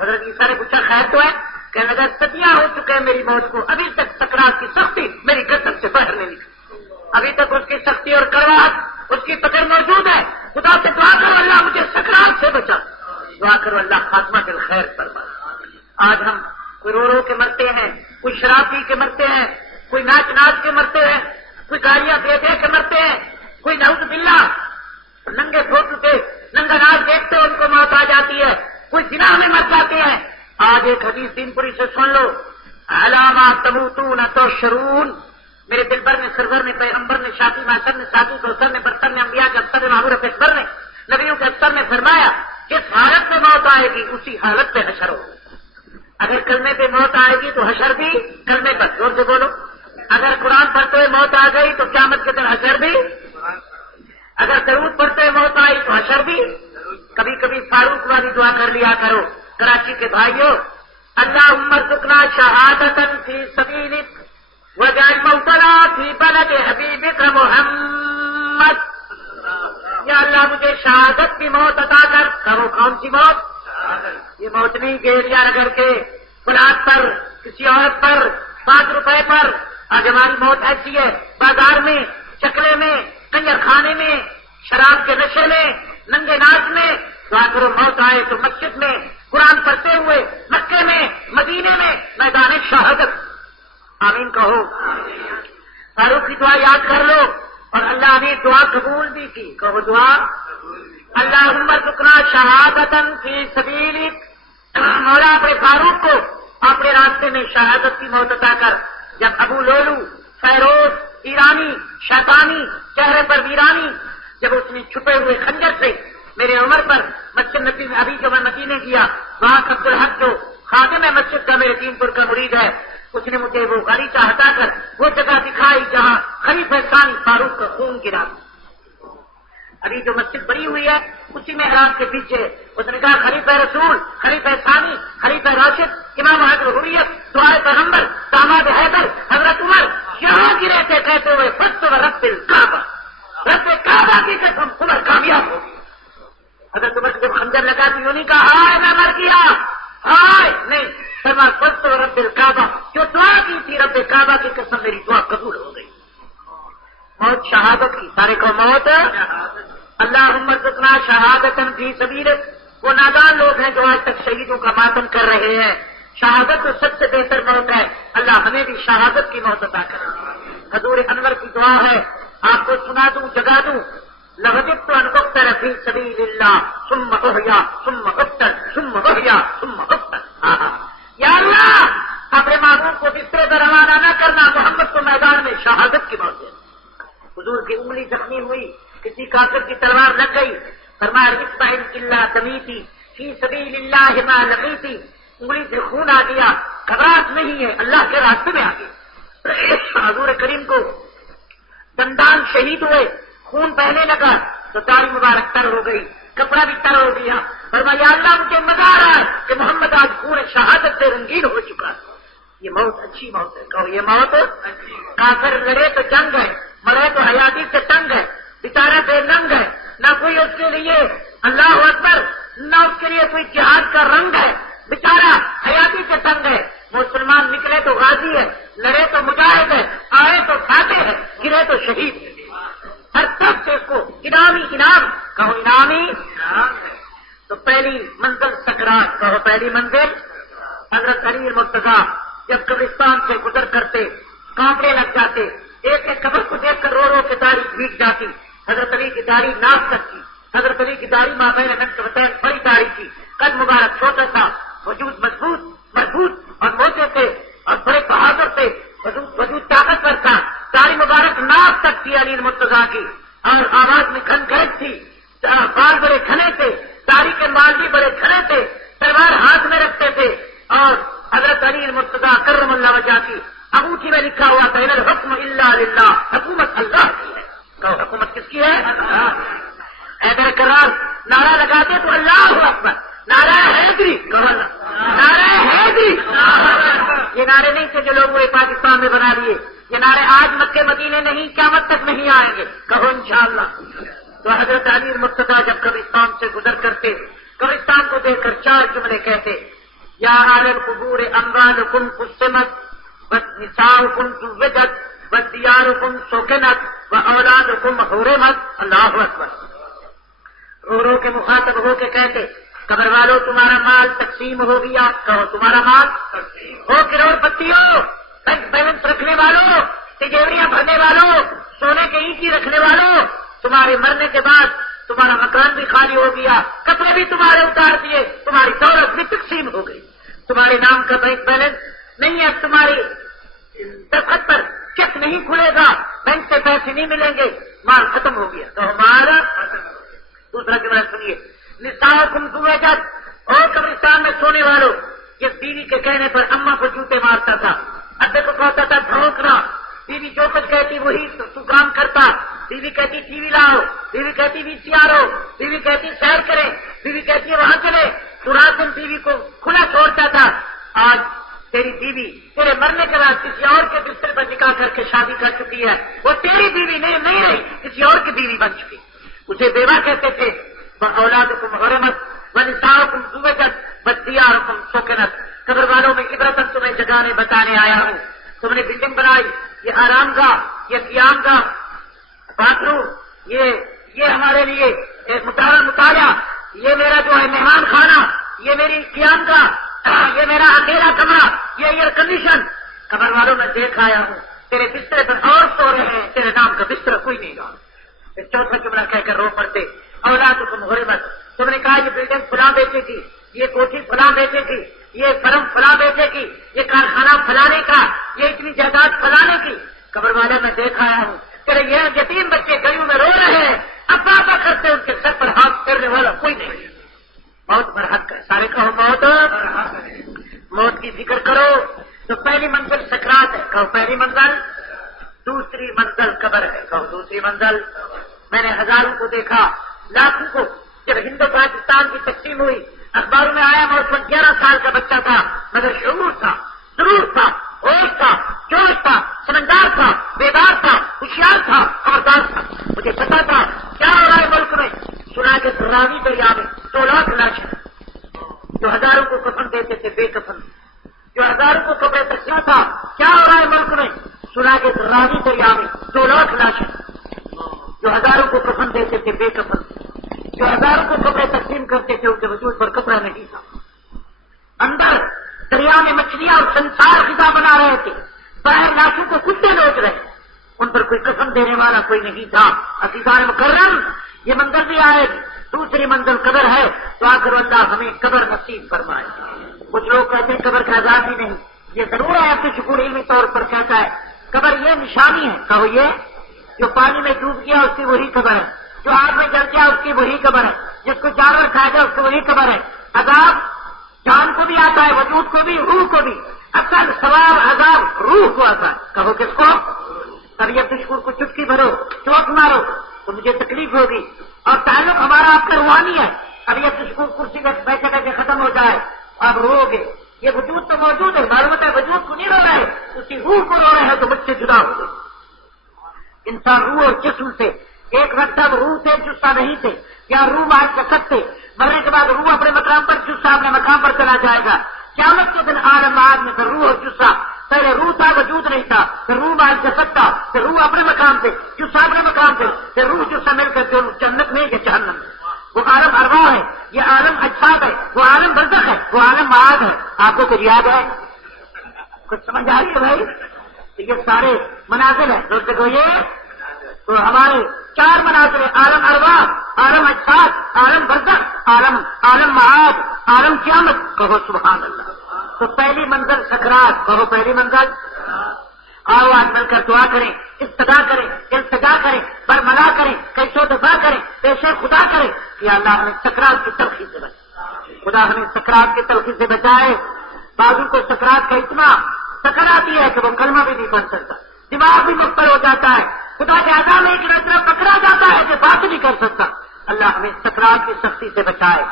حضرت عیسیٰ نے پوچھا خیر تو ہے؟ کہنے لگا صدیاں ہو چکے ہیں میری موت کو، ابھی تک سکرات کی سختی میری گردن سے باہر نہیں نکلی، ابھی تک اس کی سختی اور کڑواہٹ، اس کی پکڑ موجود ہے۔ خدا سے دعا کرو اللہ مجھے سکرات سے بچا، دعا کرو اللہ خاتمہ دل خیر فرما۔ آج ہم کوئی رو رو کے مرتے ہیں، کوئی شراب پی کے مرتے ہیں، کوئی ناچ ناچ کے مرتے ہیں، کوئی گالیاں دے دے کے مرتے ہیں، کوئی نعوذ باللہ ننگے فوٹو پہ ننگا ناچ دیکھتے ان کو موت آ جاتی ہے، کوئی زنا میں مر جاتے ہیں۔ آج ایک حدیث دین پوری سے سن لو، علامہ تموتون تحشرون، میرے دل بھر نے سرور نے، پیغمبر نے، شافی ماسر نے، ساتھی کوثر نے، برتر نے، انبیاء کے افسر نے، معمور اکبر نے، نبیوں کے افسر نے فرمایا جس حالت میں موت آئے گی اسی حالت پہ حشر ہو۔ اگر کلمے پہ موت آئے گی تو حشر بھی کلمے پر، زور سے بولو۔ اگر قرآن پڑھتے ہوئے موت آ گئی تو قیامت کے دن حشر بھی، اگر درود پڑھتے ہوئے موت آئی تو حشر بھی۔ کبھی کبھی فاروق والی دعا کر لیا کرو، کراچی کے بھائیوں، اللہم ارزقنا شہادتا فی سبیلک واجعل موتنا فی بلد حبیبک محمد، یا اللہ مجھے شہادت کی موت عطا کر۔ کہو کون سی موت؟ یہ موت نہیں کہ ایریا نگر کے پلاٹ پر، کسی عورت پر، 5 روپے پر۔ آج ہماری موت ایسی ہے، بازار میں، چکلے میں، کنجر خانے میں، شراب کے نشے میں، ننگے ناچ میں۔ دعا کرو موت آئے تو مسجد میں قرآن پڑھتے ہوئے، مکے میں، مدینے میں، میدان شہادت۔ آمین کہو۔ فاروق کی دعا یاد کر لو، اور اللہ نے دعا قبول بھی کی۔ کہو دعا، اللہم ارزقنا شہادتا فی سبیلک، مولا اپنے فاروق کو اپنے راستے میں شہادت کی موت عطا کر۔ جب ابو لولو فیروز ایرانی شیطانی چہرے پر ویرانی، جب اس نے چھپے ہوئے خنجر سے میرے عمر پر مسجد نبی میں، ابھی جو میں مدینے گیا وہاں عبدالحق جو خادم ہے مسجد کا، میرے دین پور کا مرید ہے، اس نے مجھے وہ غالیچہ ہٹا کر وہ جگہ دکھائی جہاں خلیفہ ثانی فاروق کا خون گرا۔ ابھی جو مسجد بنی ہوئی ہے اسی محراب کے پیچھے اس نے کہا خلیفہ رسول، خلیفہ ثانی، خلیفہ راشد، امام حضرت حریت، دعائے پیغمبر، داماد حیدر، حضرت عمر یہاں گرے تھے، کہتے ہوئے فت و رب الکعبہ، رب کعبہ کی قسم عمر کامیاب ہو گئی۔ حضرت عمر جب خنجر لگا تو یوں نہیں کہا ہائے میں مر گیا، ہائے نہیں، فرمایا فت و رب الکعبہ، جو دعا کی تھی رب کعبہ کی قسم میری دعا قبول ہو گئی۔ موت شہادت کی، سارے کو موت۔ اللہم ارزقنا شہادتا فی سبیلک، وہ نادان لوگ ہیں جو آج تک شہیدوں کا ماتم کر رہے ہیں۔ شہادت تو سب سے بہتر موت ہے، اللہ ہمیں بھی شہادت کی موت عطا کرے۔ حضور انور کی دعا ہے، آپ کو سنا دوں، جگا دوں، لوجدت ان اقتل فی سبیل اللہ ثم احیا ثم اقتل ثم احیا ثم اقتل۔ یا اللہ اپنے محبوب کو بسترے پر روانہ نہ کرنا، محمد کو میدان میں شہادت کی موت دینا۔ حضور کی انگلی زخمی ہوئی، کسی کافر کی تلوار لگ گئی، فرمایا اصبع الا تمیتی فی سبیل اللہ ما لقیتی، انگلی سے خون آ گیا، گھبراہٹ نہیں ہے، اللہ کے راستے میں آگے۔ حضور کریم کو دندان شہید ہوئے، خون بہنے لگا تو داڑھی مبارک تر ہو گئی، کپڑا بھی تر ہو گیا۔ فرمایا یا اللہ مجھے مزہ آ رہا ہے کہ محمد آج خون شہادت سے رنگین ہو چکا ہے۔ یہ موت اچھی موت ہے، کہو یہ موت کافر لڑے تو جنگ ہے، مرے تو حیاتی سے تنگ ہے، بیچارہ بے ننگ ہے، نہ کوئی اس کے لیے اللہ اکبر، نہ اس کے لیے کوئی جہاد کا رنگ ہے، بیچارہ حیاتی سے تنگ ہے۔ مسلمان نکلے تو غازی ہے، لڑے تو مجاہد ہے، آئے تو فاتح ہے، گرے تو شہید ہے۔ ہر طرف سے اس کو انعامی انعام، کہو انعامی۔ تو پہلی منزل سکرات، کہو پہلی منزل۔ حضرت علی المرتضیٰ جب قبرستان سے گزر کرتے کانپنے لگ جاتے، ایک ایک قبر کو دیکھ کر رو رو کے داڑھی بھیگ جاتی۔ حضرت علی کی داڑھی ناک تک تھی، حضرت علی کی داڑھی مابین نقطتین بڑی داڑھی تھی، قد مبارک چھوٹا تھا، وجود مضبوط اور موٹے تھے اور بڑے بہادر تھے، وجود طاقتور تھا، داڑھی مبارک ناک تک تھی علی المرتضیٰ کی، اور آواز میں گھن گھن تھی، بال بڑے گھنے تھے، داڑھی کے بال بھی بڑے گھنے تھے، تلوار ہاتھ میں رکھتے تھے، اور حضرت علی المرتضیٰ کرم اللہ وجہہ کی انگوٹھی میں لکھا ہوا تھا ان الحکم الا للہ، حکومت اللہ کی ہے۔ کہو حکومت کس کی ہے؟ حیدر کرار نعرہ لگاتے تو اللہ اکبر، نعرہ حیدری، کہو نعرہ حیدری۔ یہ نعرے نہیں تھے جو لوگوں نے پاکستان میں بنا دیے، یہ نعرے آج مکے مدینے نہیں قیامت تک نہیں آئیں گے، کہو انشاءاللہ۔ تو حضرت علی المرتضیٰ جب قبرستان سے گزر کرتے، قبرستان کو دیکھ کر چار جملے کہتے، یا اہل القبور اموالکم قسمت ونساؤکم زوجت ودیارکم سکنت واولادکم حرمت۔ اللہ اکبر۔ رو رو کے مخاطب ہو کے کہتے، قبر والوں تمہارا مال تقسیم ہو گیا، کہو تمہارا مال ہو، کروڑ پتیوں، بینک بیلنس رکھنے والوں، تجوریاں بھرنے والوں، سونے کے اینٹی رکھنے والوں، تمہارے مرنے کے بعد تمہارا مکان بھی خالی ہو گیا، کپڑے بھی تمہارے اتار دیے، تمہاری دولت بھی تقسیم ہو گئی، تمہارے نام کا بینک بیلنس نہیں ہے، تمہاری دستخط پر چیک نہیں کھلے گا، بینک سے پیسے نہیں ملیں گے، مال ختم ہو گیا، تو ہمارا دوسرا جملہ سنیے، نساؤکم زوجت، اور قبرستان میں سونے والوں، یہ بیوی کے کہنے پر اماں کو جوتے مارتا تھا، ابے کو کہتا تھا بھونکنا، بیوی جو کچھ کہتی وہی تو کام کرتا، بیوی کہتی ٹی وی لاؤ، بیوی کہتی وی سی آر ہو، بیوی کہتی سیر کریں، بیوی کہتی ہے وہاں چلے، تو رات دن بیوی کو کھلا چھوڑتا تھا۔ آج تیری بیوی تیرے مرنے کے بعد کسی اور کے بستر پر نکاح کر کے شادی کر چکی ہے، وہ تیری بیوی نہیں رہی، کسی اور کی بیوی بن چکی، اسے بیوہ کہتے تھے۔ اولادکم حرمت ونساؤکم زوجت ودیارکم سکنت۔ قبر والوں میں عبرتاً تمہیں جگانے بتانے آیا ہوں، تم نے بلڈنگ بنائی، یہ آرام گاہ، یہ قیام گاہ، باتھ روم، یہ ہمارے لیے مطالعہ، یہ میرا جو ہے مہمان خانہ، یہ میری قیام گاہ، یہ میرا اکیلا کمرہ، یہ ایئر کنڈیشن۔ قبر والوں میں دیکھ آیا ہوں، تیرے بستر پر اور سو رہے ہیں، تیرے نام کا بستر کوئی نہیں رہا۔ چوتھا جملہ کہہ کر رو پڑتے، اولادکم حرمت، تم نے کہا یہ بلڈنگ فلاں بیچے گی، یہ کوٹھی فلاں بیچے گی، یہ فرم فلاں بیچے گی، یہ کارخانہ فلانے کا، یہ اتنی جائیداد فلانے کی۔ قبر والے میں دیکھ آیا ہوں، تیرے یہ یتیم بچے گلیوں میں رو رہے ہیں، ابا ابا کرتے ان کے سر پر ہاتھ پھیرنے والا کوئی نہیں۔ موت پر حق ہے، سارے کہو موت، موت کی فکر کرو۔ تو پہلی منزل سکرات ہے، کہو پہلی منزل، دوسری منزل قبر ہے، کہو دوسری منزل۔ میں نے ہزاروں کو دیکھا، لاکھوں کو، جب ہند پاکستان کی تقسیم ہوئی، اخباروں میں آیا وہ 11 سال کا بچہ تھا، مگر شعور تھا، ضرور تھا، ہوش تھا، جوش تھا، سمجھدار تھا، بیدار تھا، ہوشیار تھا، خبردار تھا۔ مجھے پتا تھا کیا ہو رہا ہے ملک میں۔ سنا کہ راوی دریا میں 2 لاکھ لاشیں، جو ہزاروں کو کفن دیتے تھے بے کفن، جو ہزاروں کو کپڑے تقسیم تھا، کیا ہو رہا ہے ملک میں۔ سنا کہ راوی دریا میں 2 لاکھ لاشیں، جو ہزاروں کو کفن دیتے تھے بے کفن، جو ہزاروں کو کپڑے تقسیم کرتے تھے ان کے وجود پر کپڑا نہیں تھا، اندر دریا میں مچھلیاں اور سنسار غذا بنا رہے تھے، باہر لاشوں کو کتے لوٹ رہے، ان پر کوئی کفن دینے والا کوئی نہیں تھا۔ عزیزان مکرم، یہ منزل بھی آئے، دوسری منزل قبر ہے، تو آخر اللہ ہمیں قبر نصیب فرمائے۔ کچھ لوگ کہتے ہیں قبر کا عذاب ہی نہیں، یہ ضرور ہے آپ کے شکور علمی طور پر کہتا ہے، قبر یہ نشانی ہے، کہو یہ جو پانی میں ڈوب گیا اس کی وہی قبر ہے، جو آگ میں جل گیا اس کی وہی قبر ہے، جس کو جانور کھا گیا اس کی وہی قبر ہے۔ عذاب جان کو بھی آتا ہے، وجود کو بھی، روح کو بھی، اصل ثواب عذاب روح کو آتا ہے. کہو کس کو؟ طبیعت تشکر کو چٹکی بھرو، چوٹ مارو تو مجھے تکلیف ہوگی. اور تعلق ہمارا آپ کا روحانی ہے. طبیعت تشکر کرسی میں بیٹھے بیٹھے ختم ہو جائے آپ رو گے. یہ وجود تو موجود ہے، معلوم ہوتا ہے وجود کو نہیں رو رہے، اسی روح کو رو رہے ہیں تو مجھ سے جدا ہو گئے. انسان روح اور جسم سے ایک وقت اب روح سے جسا نہیں تھے، یا روح مار جسد تھے. مرنے کے بعد روح اپنے مقام پر، جسا اپنے مقام پر چلا جائے گا. قیامت کے دن عالم معاد میں پھر روح اور جسا، پہلے روح تھا وجود نہیں تھا، پھر روح مار جسد تھا، پھر روح اپنے مقام پہ، جسا اپنے مقام پہ، پھر روح جسا مل کر پھر جنت میں یا جہنم میں. وہ عالم ارواح ہے، یہ عالم اجساد ہے، وہ عالم برزخ ہے، وہ عالم معاد ہے. آپ کو کچھ یاد ہے؟ کچھ سمجھ آ رہی ہے بھائی؟ یہ سارے مناظر ہیں. دوسرے کو یہ تو ہمارے 4 مناظر ہیں: عالم ارواح، عالم اجساد، عالم برزخ، عالم معاد، عالم قیامت. کہو سبحان اللہ. تو پہلی منزل سکرات. کہو پہلی منزل. آؤ آج مل کر دعا کریں، استدا کریں، التجا کریں، برملا کریں، کیسو دفاع کریں، پیش خدا کریں کہ اللہ ہمیں سکرات کی تلخی سے بچائے. خدا ہمیں سکرات کی تلخی سے بچائے. بازو کو سکرات کا اتنا سکر آتی ہے کہ وہ کلمہ بھی نہیں پڑھ سکتا، دماغ بھی مختل ہو جاتا ہے، خدا کے عذاب میں ایک طرف پکڑا جاتا ہے کہ بات نہیں کر سکتا. اللہ ہمیں سکرات کی سختی سے بچائے.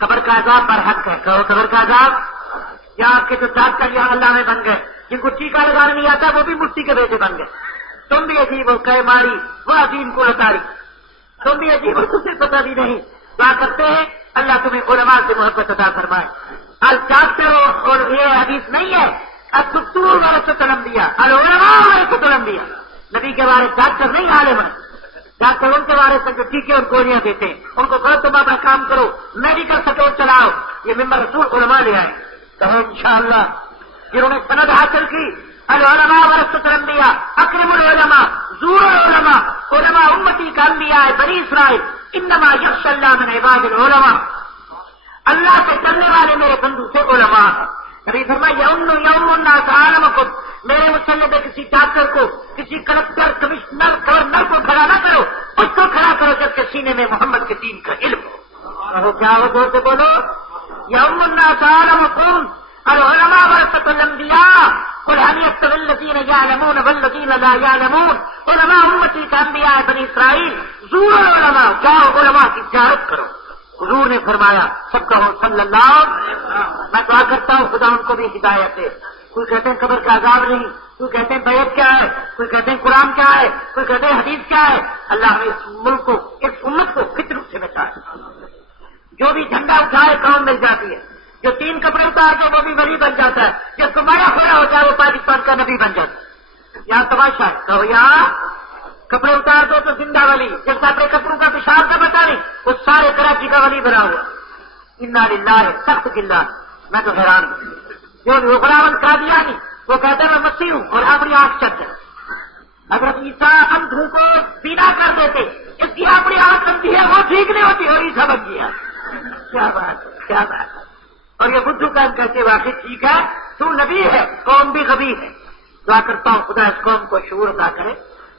قبر کا عذاب پر حق ہے. کہو قبر کا عذاب. یا آپ کے جو ڈاکٹر یہاں اللہ میں بن گئے، جن کو ٹیکہ لگانے نہیں آتا وہ بھی مفتی کے بیٹے بن گئے. تم بھی عجیب ہو، کہ ماری وہ عظیم کو لتاری. تم بھی عجیب ہو، تجھے پتہ بھی نہیں. دعا کرتے ہیں اللہ تمہیں علماء سے محبت عطا فرمائے. آج ڈاکٹر ہو، اور یہ حدیث نہیں ہے الدکتور ورثۃ الانبیاء، العلماء ورثۃ الانبیاء. نبی کے بارے ڈاکٹر نہیں عالم ہے. ڈاکٹر ان کے بارے سے جو ٹیکے اور گولیاں دیتے ہیں ان کو کہو تم اپنا کام کرو، میڈیکل سٹور چلاؤ. یہ ممبر رسول علماء لے آئے. کہو انشاءاللہ. جنہوں نے سند حاصل کی العلماء ورثۃ الانبیاء، اکرم العلماء، زور العلماء، علماء امتی کا انبیاء بنی اسرائیل، انما یخشی اللہ من عباد العلماء. اللہ سے ڈرنے والے میرے بندو سے علماء ہیں. نبی فرمایا یوم الناس عالمکم، میرے مسلم کسی ڈاکٹر کو، کسی کلکٹر، کمشنر، گورنر کو کھڑا نہ کرو، اس کو کھڑا کرو جب کہ سینے میں محمد کے دین کا علم ہو. کیا ہو زور سے بولو. یوم الناس عالمکم العلماء ورثۃ الانبیاء قل هل يستوي الذين يعلمون والذين لا يعلمون علماء امتی کا انبیاء بنی اسرائیل. زور العلماء، جاؤ علماء کی زیارت کرو. حضور نے فرمایا سب کہو صلی اللہ. میں دعا کرتا ہوں خدا ان کو بھی ہدایت دے. کوئی کہتے ہیں قبر کا عذاب نہیں، کوئی کہتے ہیں بیعت کیا ہے، کوئی کہتے ہیں قرآن کیا ہے، کوئی کہتے ہیں حدیث کیا ہے. اللہ ہمیں اس ملک کو، اس امت کو فتنوں سے بچائے. جو بھی جھنڈا اٹھائے قوم مل جاتی ہے، جو 3 کپڑے اتار دے وہ بھی ولی بن جاتا ہے، جب تمہارا کھڑا ہو جائے وہ پاکستان کا نبی بن جاتا ہے. یہاں تماشا ہے. کہو یہاں کپڑے اتار دو تو زندہ ولی، جب اپنے کپڑوں کا پیشاب کا بتا نہیں وہ سارے کراچی کا ولی بنا ہوا. انا للہ سخت گلا. میں تو حیران ہوں. جو غلام قادیانی وہ کہتا ہے میں مسیح ہوں اور اپنی آنکھ چٹ ہے. حضرت عیسیٰ اندھوں کو بینا کر دیتے، اس کی اپنی آنکھ اندھی ہے وہ ٹھیک نہیں ہوتی اور عیسیٰ بن گیا. کیا بات ہے، کیا بات ہے. اور یہ بدھو کا کہتے واقعی ٹھیک ہے، تو نبی ہے، قوم بھی غبی ہے. دعا کرتا ہوں خدا اس قوم کو شعور عطا کرے.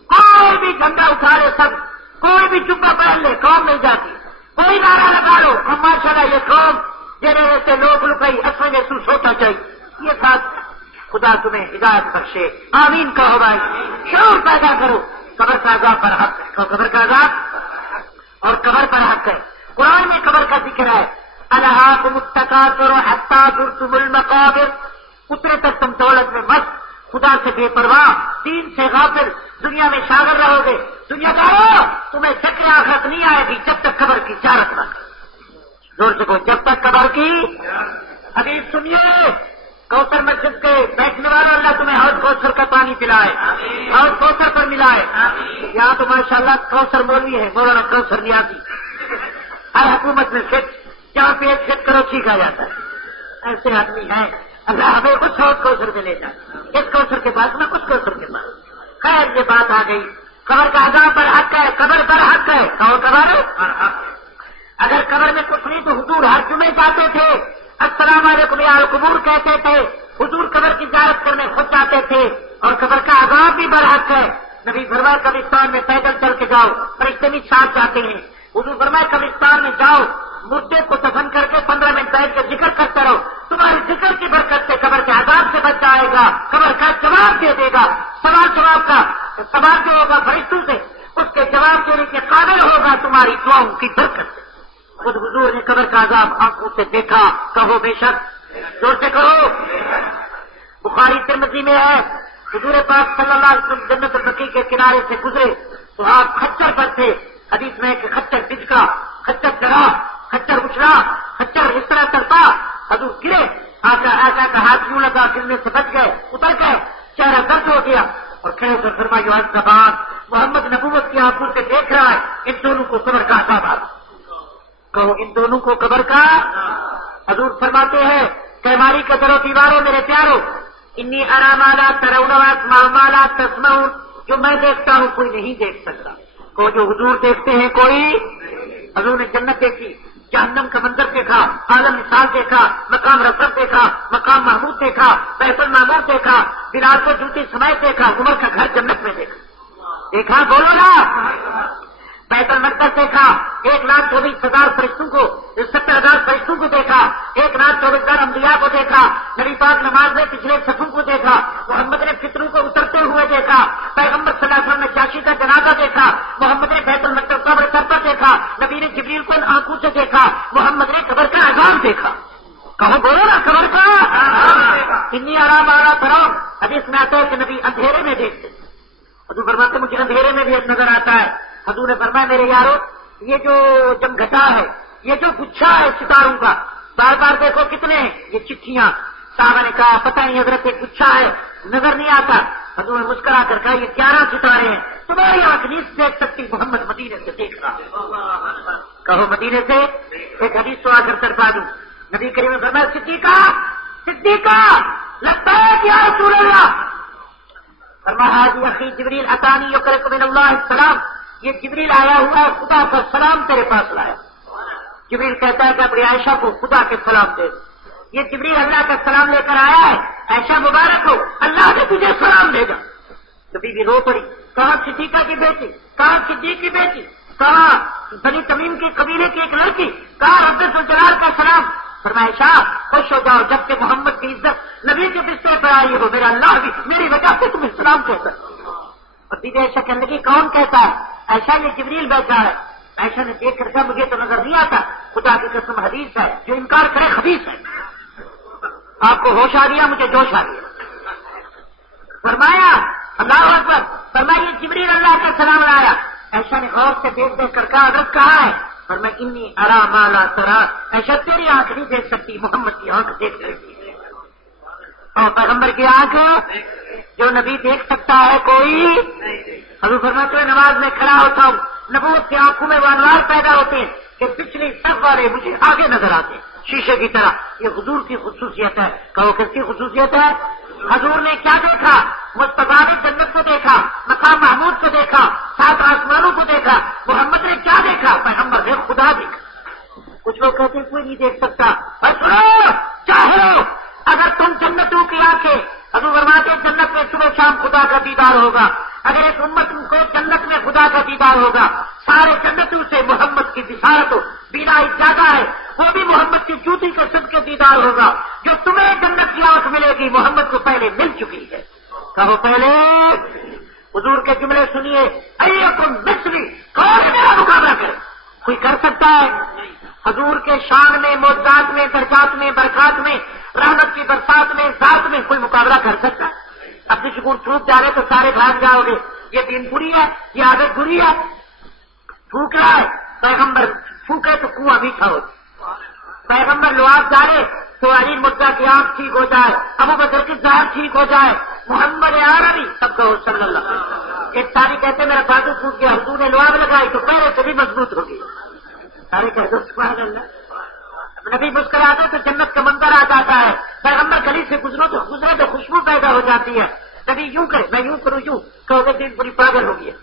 کوئی بھی جھنڈا اٹھا لے سب، کوئی بھی چپا پہن لے قوم مل جاتی. کوئی نعرہ لگا لو اور ماشاء اللہ یہ قوم جنہیں سے لوگ لکائی اصل محسوس ہوتا چاہیے. یہ بات خدا تمہیں ہدایت بخشے. آمین کہو بھائی. شعور پیدا کرو. قبر کا عذاب پر حق ہے. قبر کا عذاب اور قبر پر حق ہے. قرآن میں قبر کا ذکر ہے. الہاکم التکاثر حتی زرتم المقابر. اتنے تک تم دولت میں مست، خدا سے بے پرواہ، دین سے غافل، دنیا میں شاغل رہو گے. دنیا دارو تمہیں فکر آخرت نہیں آئے گی جب تک قبر کی زیارت نہ کرو. زور سے کہو جب تک قبر کی. حدیث سنیے. کوثر مسجد کے بیٹھنے والوں اللہ تمہیں حوض کوثر کا پانی پلائے، حوض کوثر پر ملائے. یہاں تو ماشاءاللہ کوثر مولوی ہے، مولانا کوثر نیازی. ہر حکومت میں فٹ، جہاں پہ ایک فٹ کرو ٹھیک آ جاتا ہے. ایسے آدمی ہیں. اللہ ہمیں کچھ حوض کوثر میں لے جائے، اس کوثر کے پاس میں کچھ کوثر کے پاس. خیر یہ بات آ گئی. قبر کا عذاب پر حق ہے، قبر پر حق ہے. کہو قبر. اگر قبر میں کچھ نہیں تو حضور ہر جمعے جاتے تھے، السلام علیکم یا القبور کہتے تھے. حضور قبر کی زیارت کرنے خود جاتے تھے. اور قبر کا عذاب بھی برحق ہے. نبی فرمایا قبرستان میں پیدل چل کے جاؤ، فرشتے بھی ساتھ جاتے ہیں. حضور فرمایا قبرستان میں جاؤ مردے کو دفن کر کے 15 منٹ بیٹھ کے ذکر کرتے رہو، تمہاری ذکر کی برکت سے قبر کے عذاب سے بچ جائے گا، قبر کا جواب دے دے گا، سوال جو ہوگا فرشتوں سے اس کے جواب دینے کے قابل ہوگا تمہاری دعاؤں کی برکت سے۔ خود حضور نے قبر کا عذاب آنکھوں سے دیکھا، کہو بے شک، زور سے کہو۔ بخاری ترمذی میں ہے، حضور پاک صلی اللہ علیہ وسلم جنت البقیع کے کنارے سے گزرے تو آپ کھچر پر تھے، حدیث میں کہ کھچر بچکا، کھچر ڈرا، کھچر اچھلا، کھچر اس طرح چلتا، حضور گرے، آقا کا ہاتھ یوں لگا، گرنے سے بچ گئے، اتر گئے، چہرہ درد ہو گیا اور کھڑے کر فرمایا یا زبان، محمد نبوت کی آنکھوں سے دیکھ رہا ہے، ان دونوں کو قبر کا عذاب آ، کہو ان دونوں کو قبر کا۔ حضور فرماتے ہیں کہ ہماری قدر و دیواروں میرے پیاروں، انی ارا مالا ترون واسمع مالا تسمعون، جو میں دیکھتا ہوں کوئی نہیں دیکھ سکتا، کو جو حضور دیکھتے ہیں کوئی۔ حضور نے جنت دیکھی، جہنم کا منظر دیکھا، عالم مثال دیکھا، مقام رفعت دیکھا، مقام محمود دیکھا، بیت المعمور دیکھا، بلال کو جوتی سمیت دیکھا، عمر کا گھر جنت میں دیکھا بولو نا، بیت المقدس دیکھا، 1,24,000 فرشتوں کو، 70,000 فرشتوں کو دیکھا، 1,24,000 انبیاء کو دیکھا، نبی پاک نماز میں پچھلے صفوں کو دیکھا، محمد نے فطروں کو اترتے ہوئے دیکھا، پیغمبر صلی اللہ علیہ وسلم نے چاشی کا جنازہ دیکھا، محمد نے بیت المقدس قبر سر پر دیکھا، نبی نے جبریل کو آنکھوں سے دیکھا، محمد نے قبر کا عذاب دیکھا، کہو بولو نا قبر کا۔ انی آرام آرا کرو، حدیث میں آتا ہے کہ نبی اندھیرے میں دیکھتے، حضور فرماتے مجھے اندھیرے میں بھی نظر آتا ہے۔ حضور نے فرمایا میرے یارو یہ جو جمگھٹا ہے، یہ جو گچھا ہے ستاروں کا، بار بار دیکھو کتنے ہیں یہ چٹھیاں، صحابہ نے کہا پتہ نہیں حضرت ایک گچھا ہے نظر نہیں آتا، حضور نے مسکرا کر کہا یہ 11 ستارے ہیں، تمہاری آنکھ نہیں دیکھ سکتی، محمد مدینے سے دیکھ رہا، کہو مدینے سے۔ ایک حدیث تو آ کر ترپا دوں، نبی کریم نے فرمایا صدیقہ لبیک یا رسول اللہ، فرمایا حاجی اخی جبریل اتانی یقرق من اللہ السلام، یہ جبریل آیا ہوا ہے خدا کا سلام تیرے پاس لایا۔ جبریل کہتا ہے کہ اپنی عائشہ کو خدا کے سلام دے، یہ جبریل اللہ کا سلام لے کر آیا ہے، عائشہ مبارک ہو، اللہ نے تجھے سلام دے گا۔ تو بی بی رو پڑی، کہاں صدیقہ کی بیٹی، کہاں صدیق کی بیٹی، کہاں بنی تمیم کے قبیلے کی ایک لڑکی، کہاں رب الجلال کا سلام۔ فرمایا عائشہ خوش ہو جاؤ، جب کہ محمد کی عزت نبی کے بستر پر آئی ہو، میرا اللہ بھی میری وجہ سے تمہیں سلام کہتا ہے۔ اور بی بی عائشہ کہنے لگی کون کہتا ہے؟ عائشہ یہ جبریل بیٹھا ہے۔ عائشہ نے دیکھ کر کہا مجھے تو نظر نہیں آتا، خدا کی قسم حدیث ہے جو انکار کرے خبیث ہے۔ آپ کو ہوش آ گیا، مجھے جوش آ گیا۔ فرمایا اللہ اکبر، فرمایا یہ جبریل اللہ کا سلام لایا۔ عائشہ نے غور سے دیکھ دیکھ کر کہا حضرت کہاں ہے؟ فرمایا انی ارا ما لا ترا، عائشہ تیری آنکھ نہیں دیکھ سکتی، محمد کی آنکھ دیکھ سکتی ہے، اور پیغمبر کی آنکھ جو نبی دیکھ سکتا ہے کوئی۔ حضور فرماتے ہیں نماز میں کھڑا ہوتا ہوں، نبوت کی آنکھوں میں وہ انوار پیدا ہوتے ہیں کہ پچھلی صف والے مجھے آگے نظر آتے ہیں شیشے کی طرح۔ یہ حضور کی خصوصیت ہے، کہو کس کی خصوصیت ہے؟ حضور نے کیا دیکھا؟ مصطفیٰ نے جنت کو دیکھا، مقام محمود کو دیکھا، 7 آسمانوں کو دیکھا۔ محمد نے کیا دیکھا؟ پیغمبر نے خدا دیکھا۔ کچھ لوگ کہتے ہیں کوئی نہیں دیکھ سکتا، اور سنو چاہو اگر تم جنتوں کی آنکھیں، حضور فرماتے ہیں جنت میں صبح شام خدا کا دیدار ہوگا، اگر ایک امت کو جنت میں خدا کا دیدار ہوگا، سارے جنتوں سے محمد کی بشارت ہو، بینائی زیادہ ہے، وہ بھی محمد کی جوتی کے صدقے دیدار ہوگا۔ جو تمہیں جنت کی آنکھ ملے گی محمد کو پہلے مل چکی ہے، کہو پہلے۔ حضور کے جملے سنیے، ایکم مثلی، کون میرا مقابلہ کرے؟ کوئی کر سکتا ہے؟ حضور کے شان میں، معجزات میں، درجات میں، برکات میں، رحمت کی برسات میں، ذات میں کوئی مقابلہ کر سکتا ہے؟ اپنی سکون چھوٹ جا رہے تو سارے بھاگ جاؤ گے، یہ دین بری ہے، یہ عادت بری ہے۔ پھونک رہا ہے پیغمبر، پھونکے تو کنواں میٹھا ہو، پیغمبر لواب ڈالے تو علی مرزا کی آنکھ ٹھیک ہو جائے، ابو بکر کی ظاہر ٹھیک ہو جائے، محمد عربی سب کہو صلی اللہ علیہ وسلم۔ ایک ساری کہتے میرا بازو ٹوٹ گیا، حضور نے لواب لگائی تو پہلے سے بھی مضبوط ہو گئی، سارے کہتے سبحان اللہ۔ نبی مسکراتے تو جنت کا منظر آ جاتا ہے، پیغمبر گلی سے گزرے تو خوشبو پیدا ہو جاتی ہے۔ نبی یوں کرے، میں یوں کروں یوں، کہو گے دین پوری پاگل ہو گئی ہے،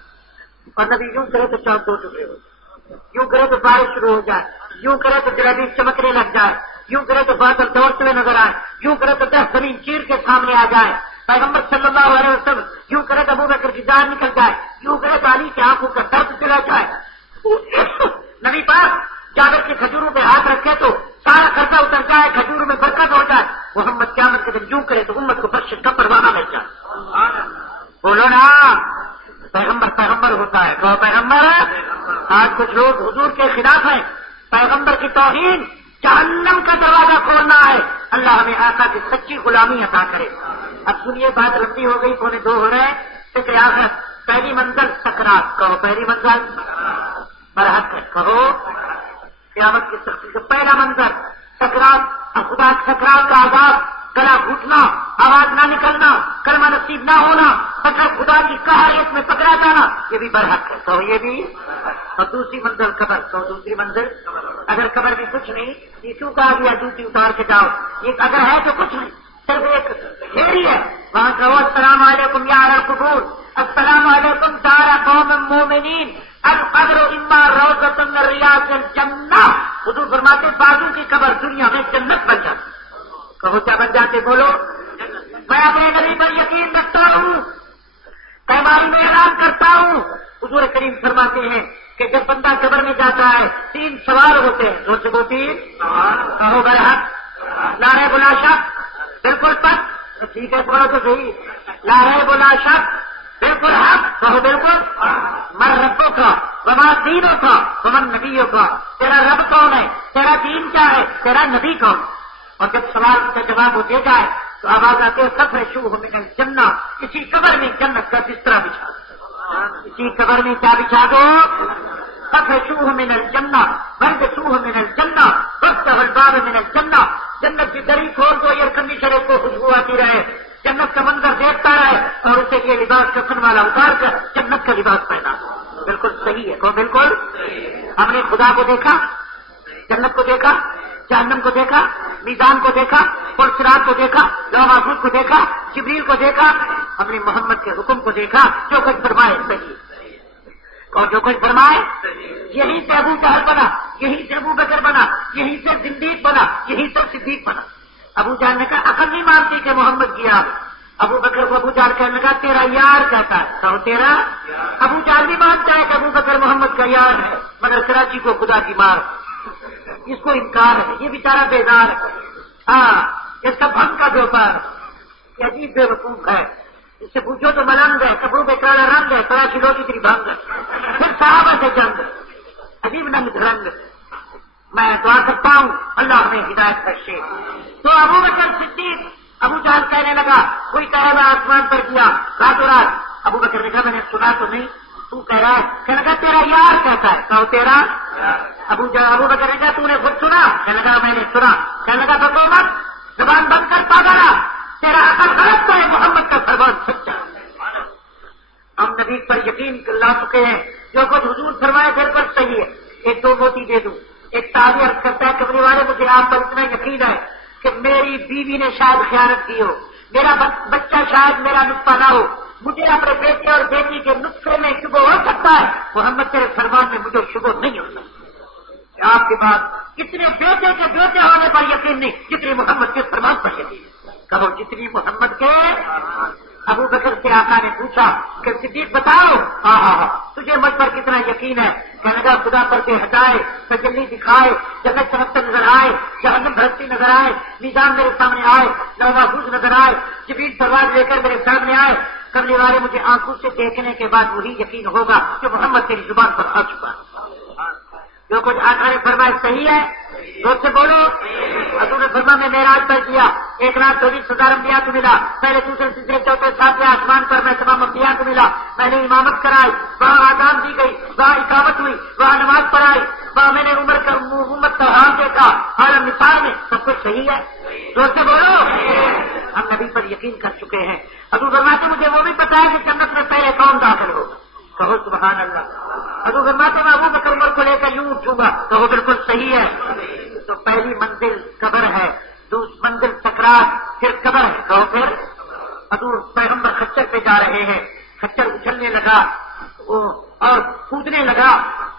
اور نبی یوں کرے تو چاند 2 ٹکڑے ہو جائے، یوں کرے تو بارش شروع ہو جائے، یوں کرے تو جلیبی چمکنے لگ جائے، یوں کرے تو بادل دوڑتے ہوئے نظر آئے، یوں کرے تو 10 زمین چیر کے سامنے آ جائے، پیغمبر صلی اللہ علیہ وسلم یوں کرے تو ابو بکر کی جان نکل جائے، یوں کرے تو علی کی آنکھوں کا درد چلا جائے۔ نبی پاک جابر کی کھجوروں پہ ہاتھ رکھے تو سارا خرچہ اتر جائے، کھجوروں میں برکت ہو جائے، محمد قیامت کے دن یوں کرے تو امت کو بخش کا پروانہ مل جائے۔ بولو نا، پیغمبر ہوتا ہے تو پیغمبر۔ آج کچھ لوگ حضور کے خلاف ہیں، پیغمبر کی توہین، جہنم کا دروازہ کھولنا ہے۔ اللہ ہمیں آقا کی سچی غلامی عطا کرے۔ اب سنیے، بات لمبی ہو گئی، 2:45 ہو رہے ہیں۔ فکر آخرت، پہلی منزل سکرات، کہو پہلی منزل برحق ہے، کہو قیامت کی سختی سے پہلا منظر سکرات، خدا سکرات کا عذاب، گلا گھٹنا، آواز نہ نکلنا، کلمہ نصیب نہ ہونا، مطلب خدا کی قہریت میں پکڑا جانا، یہ بھی برحق ہے، کہو یہ بھی۔ اور دوسری منزل قبر، کہو دوسری منزل۔ اگر قبر بھی کچھ نہیں، یہ کیوں کہا گیا جوتی اتار کے جاؤ؟ یہ اگر ہے تو کچھ نہیں، صرف ایک ڈھیری ہے، وہاں کہو السلام علیکم یا اہل القبور، السلام علیکم دار قوم مومنین، القبر اما روضۃ من ریاض الجنہ۔ حضور فرماتے بازو کی قبر دنیا میں جنت بن جاتی۔ کہو کیا بن جاتے؟ بولو۔ میں اپنے نبی پر یقین رکھتا ہوں، پیمائی میں اعلان کرتا ہوں۔ حضور کریم فرماتے ہیں کہ جب بندہ قبر میں جاتا ہے 3 سوال ہوتے ہیں، 2 سے 2 3، کہو برحق، لا ریب ولا شک، بالکل پک، ٹھیک ہے پڑھو تو صحیح، لا ریب ولا شک، بالکل حق، کہو بالکل، من ربوں کا، وما دینوں کا، ومن نبیوں کا، تیرا رب کون ہے، تیرا دین کیا ہے، تیرا نبی کون۔ اور جب سوال کا جواب وہ دے جائے تو آواز آتے ہیں ففرشوہ من الجنہ، اسی قبر میں جنت کا بستر بچھا دو، اسی قبر میں کیا بچھا دو؟ ففرشوہ من الجنہ، والبسوہ من الجنہ، وافتحوا الباب من الجنہ، جنت کی دری کھول دو، ایئر کنڈیشنر کو خوشبو آتی رہے، جنت کا منظر دیکھتا رہے، اور اسے یہ لباس کفن والا اتار کر جنت کا لباس پہنا دو۔ بالکل صحیح ہے، کہو بالکل۔ ہم نے خدا کو دیکھا، جنت کو دیکھا، جہنم کو دیکھا، میزان کو دیکھا، پرسرات کو دیکھا، لوح محفوظ کو دیکھا، جبریل کو دیکھا، ہم نے محمد کے حکم کو دیکھا، جو کچھ فرمائے صحیح، اور جو کچھ فرمائے یہیں سے ابو جہل بنا، یہیں سے ابو بکر بنا، یہیں سے زندیق بنا، یہیں سے صدیق بنا۔ ابو جہل نے کہا عقل نہیں مانتی کہ محمد کی یار، ابو بکر کو ابو جہل کہنے لگا تیرا یار کہتا ہے، کہو تیرا۔ ابو جہل بھی مانتا ہے کہ ابو بکر محمد کا یار ہے، مگر کراچی کو خدا کی مار، اس کو انکار ہے، یہ بیچارہ بیدار ہے، ہاں اس کا بھنگ کا بیوپار، یہ عجیب بے وقوف ہے، اس سے پوچھو تو ملنگ ہے، کپڑوں پہ کالا رنگ ہے، کراچی لوگ اتنی بھنگ ہے، پھر صحابہ سے جنگ، عجیب ننگ دھرنگ۔ میں دعا کرتا ہوں اللہ ہمیں ہدایت بخشے۔ تو ابو بکر صدیق، ابو جہل کہنے لگا کوئی کہے میں آسمان پر کیا راتوں رات، ابو بکر نے کہا میں نے سنا تو نہیں، تو کہہ رہا ہے، کہنے لگا تیرا یار کہتا ہے، کہو تیرا۔ ابو بکر نے کہا تو نے خود سنا، کہنے لگا میں نے سنا، کہنے لگا بکو مت، زبان بند کر پاگلا، تیرا عقل غلط تو ہے، محمد کا فرمان سچا۔ ہم نبی پر یقین لا چکے ہیں، جو کچھ حضور فرمائے بالکل صحیح ہے۔ ایک 2 موتی دے دوں، ایک تابعی عرض کرتا ہے کمرے والے مجھے آپ پر اتنا یقین ہے کہ میری بیوی نے شاید خیانت کی ہو، میرا بچہ شاید میرا نطفہ نہ ہو، مجھے اپنے بیٹے اور بیٹی کے نطفے میں شبہ ہو سکتا ہے، محمد تیرے فرمان میں مجھے شبہ نہیں ہو سکتا۔ آپ کے بعد کتنے بیٹے کے بیٹے ہونے پر یقین نہیں جتنی محمد کے فرمان پر یقین، کہو جتنی محمد کے۔ ابو بکر سے آقا نے پوچھا کہ صدیق بتاؤ، تجھے مجھ پر کتنا یقین ہے؟ کہنے لگا خدا پر کے ہٹائے، تجلی دکھائے، جنت چمکتا نظر آئے، جہنم بھرتی نظر آئے، میزان میرے سامنے آئے، لوح محفوظ نظر آئے، جبریل پرواز لے کر میرے سامنے آئے، کرنے والے مجھے آنکھوں سے دیکھنے کے بعد وہی یقین ہوگا جو محمد تیری زبان پر آ چکا ہے۔ جو کچھ آقا نے فرمایا صحیح ہے، زور سے بولو۔ حضور نے فرمایا میں معراج پر کیا، 1,24,000 انبیاء کو ملا، پہلے دوسرے تیسرے چوتھے ساتویں آسمان پر میں تمام انبیاء کو ملا، میں نے امامت کرائی، وہاں آزان دی گئی، وہاں اقامت ہوئی، وہاں نماز پڑھائی، وہاں میں نے امت کا حال دیکھا، عالم مثال میں سب کچھ صحیح ہے، زور سے بولو۔ ہم نبی پر یقین کر چکے ہیں۔ حضور فرماتے مجھے وہ بھی پتا ہے کہ جنت میں پہلے کون داخل ہوگا، کہو سبحان اللہ۔ حضور فرماتے میں ابو بکر عمر کو لے کر یوں اٹھوں گا، کہو بالکل صحیح ہے۔ تو پہلی منزل قبر ہے، دوسری منزل سکرات، پھر قبر ہے، کہو پھر۔ حضور پیغمبر خچر پہ جا رہے ہیں، خچر اچھلنے لگا اور کودنے لگا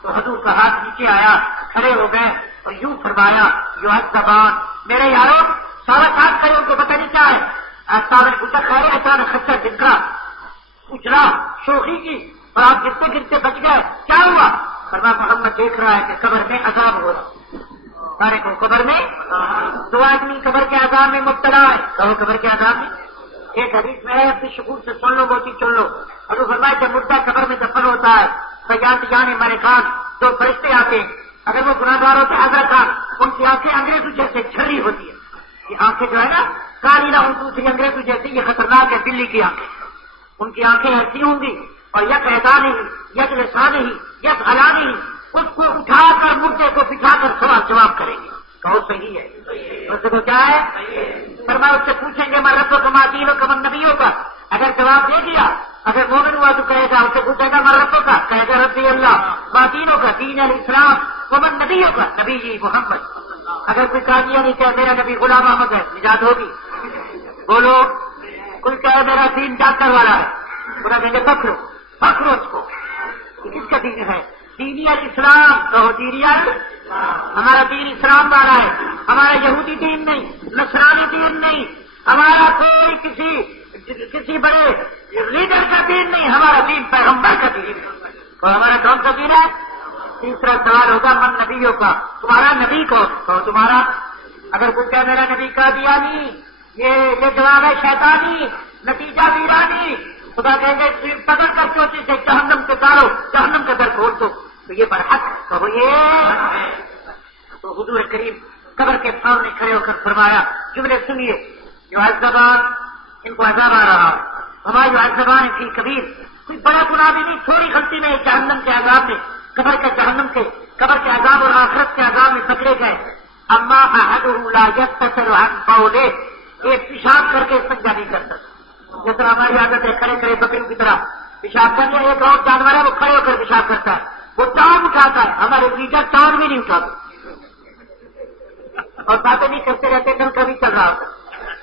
تو حضور کا ہاتھ نیچے آیا، کھڑے ہو گئے اور یوں فرمایا یو زبان میرے یارو، سارا ساتھ کھڑے ان کو پتہ نہیں کیا ہے، سارے پوچھا خیر ہے، اچانک خچر دکھا اچھلا شوخی کی اور آپ گرتے گرتے بچ گئے، کیا ہوا؟ فرمایا محمد دیکھ رہا ہے کہ قبر میں عذاب ہو رہا، سارے کو قبر میں 2 آدمی قبر کے عذاب میں مبتلا ہے. کہو قبر کے عذاب میں. ایک حدیث میں ہے، اپنی شکور سے سن لو، موتی چن لو. حضور فرمایا جب مردہ قبر میں دفن ہوتا ہے سیاد جانے مارے خان تو فرشتے آتے ہیں. اگر وہ گناہگار ہوتے حضرت خان، ان کی آنکھیں انگریزوں جیسے جھری ہوتی ہے. یہ آنکھیں جو ہے نا کالی نہ ہوں دوسری انگریزوں جیسی، یہ خطرناک ہے بلی کی آنکھیں. ان کی آنکھیں ایسی ہوں گی اور یک ایدان ہی یک لسان ہی یک علان ہی اس کو اٹھا کر مردے کو بٹھا کر سوال جواب کریں گے. کہو صحیح ہے. اس کو کیا ہے؟ فرمایا اس سے پوچھیں گے میں رب کو ماتین و کمن نبیوں کا. اگر جواب دے دیا، اگر مومن ہوا تو کہے گا، اس سے پوچھے گا مربوں کا، کہے گا ربی اللہ. ماتینوں کا دین الاسلام، کمن نبیوں کا نبی جی محمد. اگر کوئی قادیہ نہیں کہ میرا نبی غلام احمد ہے، نجات ہوگی. بولو. کوئی کہے میرا دین ڈاکٹر والا ہے، پورا کہیں گے پکڑو پکڑو اس کو. کس کا دین ہے؟ دینی الاسلام. کہو دینی ہمارا دین اسلام والا ہے. ہمارا یہودی دین نہیں، نصرانی دین نہیں، ہمارا کوئی کسی بڑے لیڈر کا دین نہیں، ہمارا دین پیغمبر کا دین ہے. تو ہمارا کون سا دین ہے؟ تیسرا سوال ہوگا من نبیوں کا، تمہارا نبی کون؟ تو تمہارا. اگر کچھ کہے میرا نبی کا دیا نہیں، یہ جواب ہے شیطانی، نتیجہ ویرانی. خدا کہیں گے پکڑ کر چوٹی سے جہنم کے دارو، جہنم کا در کھول دو. تو یہ برحق کہو یہ. تو حضور کریم قبر کے سامنے کھڑے ہو کر فرمایا جملے سنیے. جو زبان ان کو عذاب آ رہا ہے، ہماری جو زبان کی کبیر، کوئی بڑا گناہ بھی نہیں، تھوڑی غلطی میں جہنم کے عذاب میں، قبر کے جہنم کے، قبر کے عذاب اور آخرت کے عذاب میں پکڑے گئے. اما احدہ لا یستتر عن قولہ، ایک پیشاب کر کے استنجا نہیں کرتا. جس طرح ہماری عادت ہے کھڑے کھڑے بکریوں کی طرح پیشاب کرنے. ایک اور جانور ہے وہ کھڑے ہو کر پیشاب کرتا ہے، وہ ٹانگ اٹھاتا ہے. ہمارے لیڈر ٹانگ بھی نہیں اٹھاتے اور باتیں نہیں کرتے رہتے. کل کبھی چل رہا ہوتا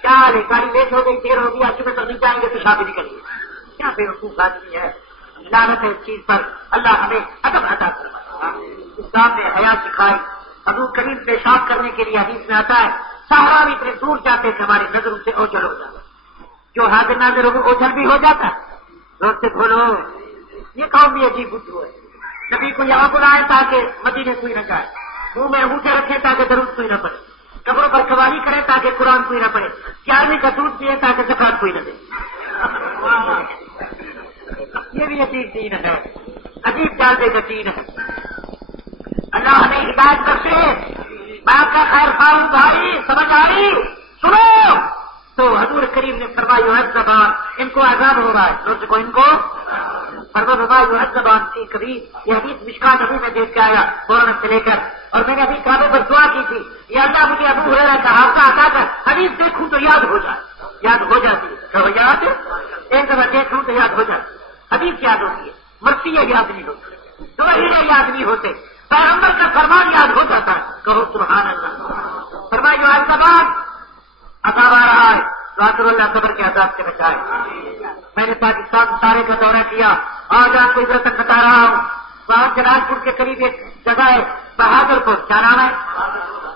کیا حال ہے، گاڑی لیٹ ہو گئی، دیر ہوگی، آج صبح تک نہیں جائیں گے، پیشاب بھی نہیں کریں گے. کیا بیوقوف آدمی ہے. لعنت ہے اس چیز پر. اللہ ہمیں ادب عطا فرمائے. اسلام نے حیا سکھائی. حضور کریم پیشاب کرنے کے لیے حدیث میں آتا ہے صحابہ بھی اتنے دور جاتے کہ ہماری نظروں سے اوجھل ہو جاتا. جو حاضر ناظر ہو اوجھل بھی ہو جاتا. روڈ سے کھولو. یہ قوم بھی عجیب بدھو ہے. نبی کو یہاں بلائے تاکہ مدینے کوئی نہ جائے، منہ میں انگوٹھے رکھے تاکہ درود کوئی نہ پڑے، قبروں پر قوالی کرے تاکہ قرآن کوئی نہ پڑے، چارنے کا دودھ پیے تاکہ زکات کوئی نہ دے. یہ بھی عجیب دین ہے، عجیب ڈالنے کا دین ہے. اللہ ہمیں ہدایت بخشے. میں آپ کا خیر خواہ ہوں بھائی، سمجھ آئی؟ سنو. تو حضور کریم نے فرمایا ہر زبان ان کو عذاب ہو رہا ہے. دوسرے کو ان کو فرمایا ہر زبان تھی. کبھی یہ حدیث مشکات ابھی میں دیکھ کے آیا فوراً سے لے کر، اور میں نے ابھی کعبے پر دعا کی تھی یا اللہ مجھے ابو ہریرہ کا حادثہ عطا کر، حدیث دیکھوں تو یاد ہو جائے. یاد ہو جاتی ہے یاد، ایک دفعہ دیکھوں تو یاد ہو جاتی. حدیث یاد ہوتی ہے، مرثیہ یاد نہیں ہوتی، دوہرے یاد نہیں ہوتے، پیغمبر کا فرمان یاد ہو جاتا ہے. کہو سبحان اللہ. فرمایا ہر زبان عذاب آ رہا ہے. رسول اللہ قبر کے عذاب سے بچائے. میں نے پاکستان سارے کا دورہ کیا، آج آپ کو ادھر تک بتا رہا ہوں. وہاں جلال پور کے قریب ایک جگہ ہے بہادر پور، کیا نام ہے؟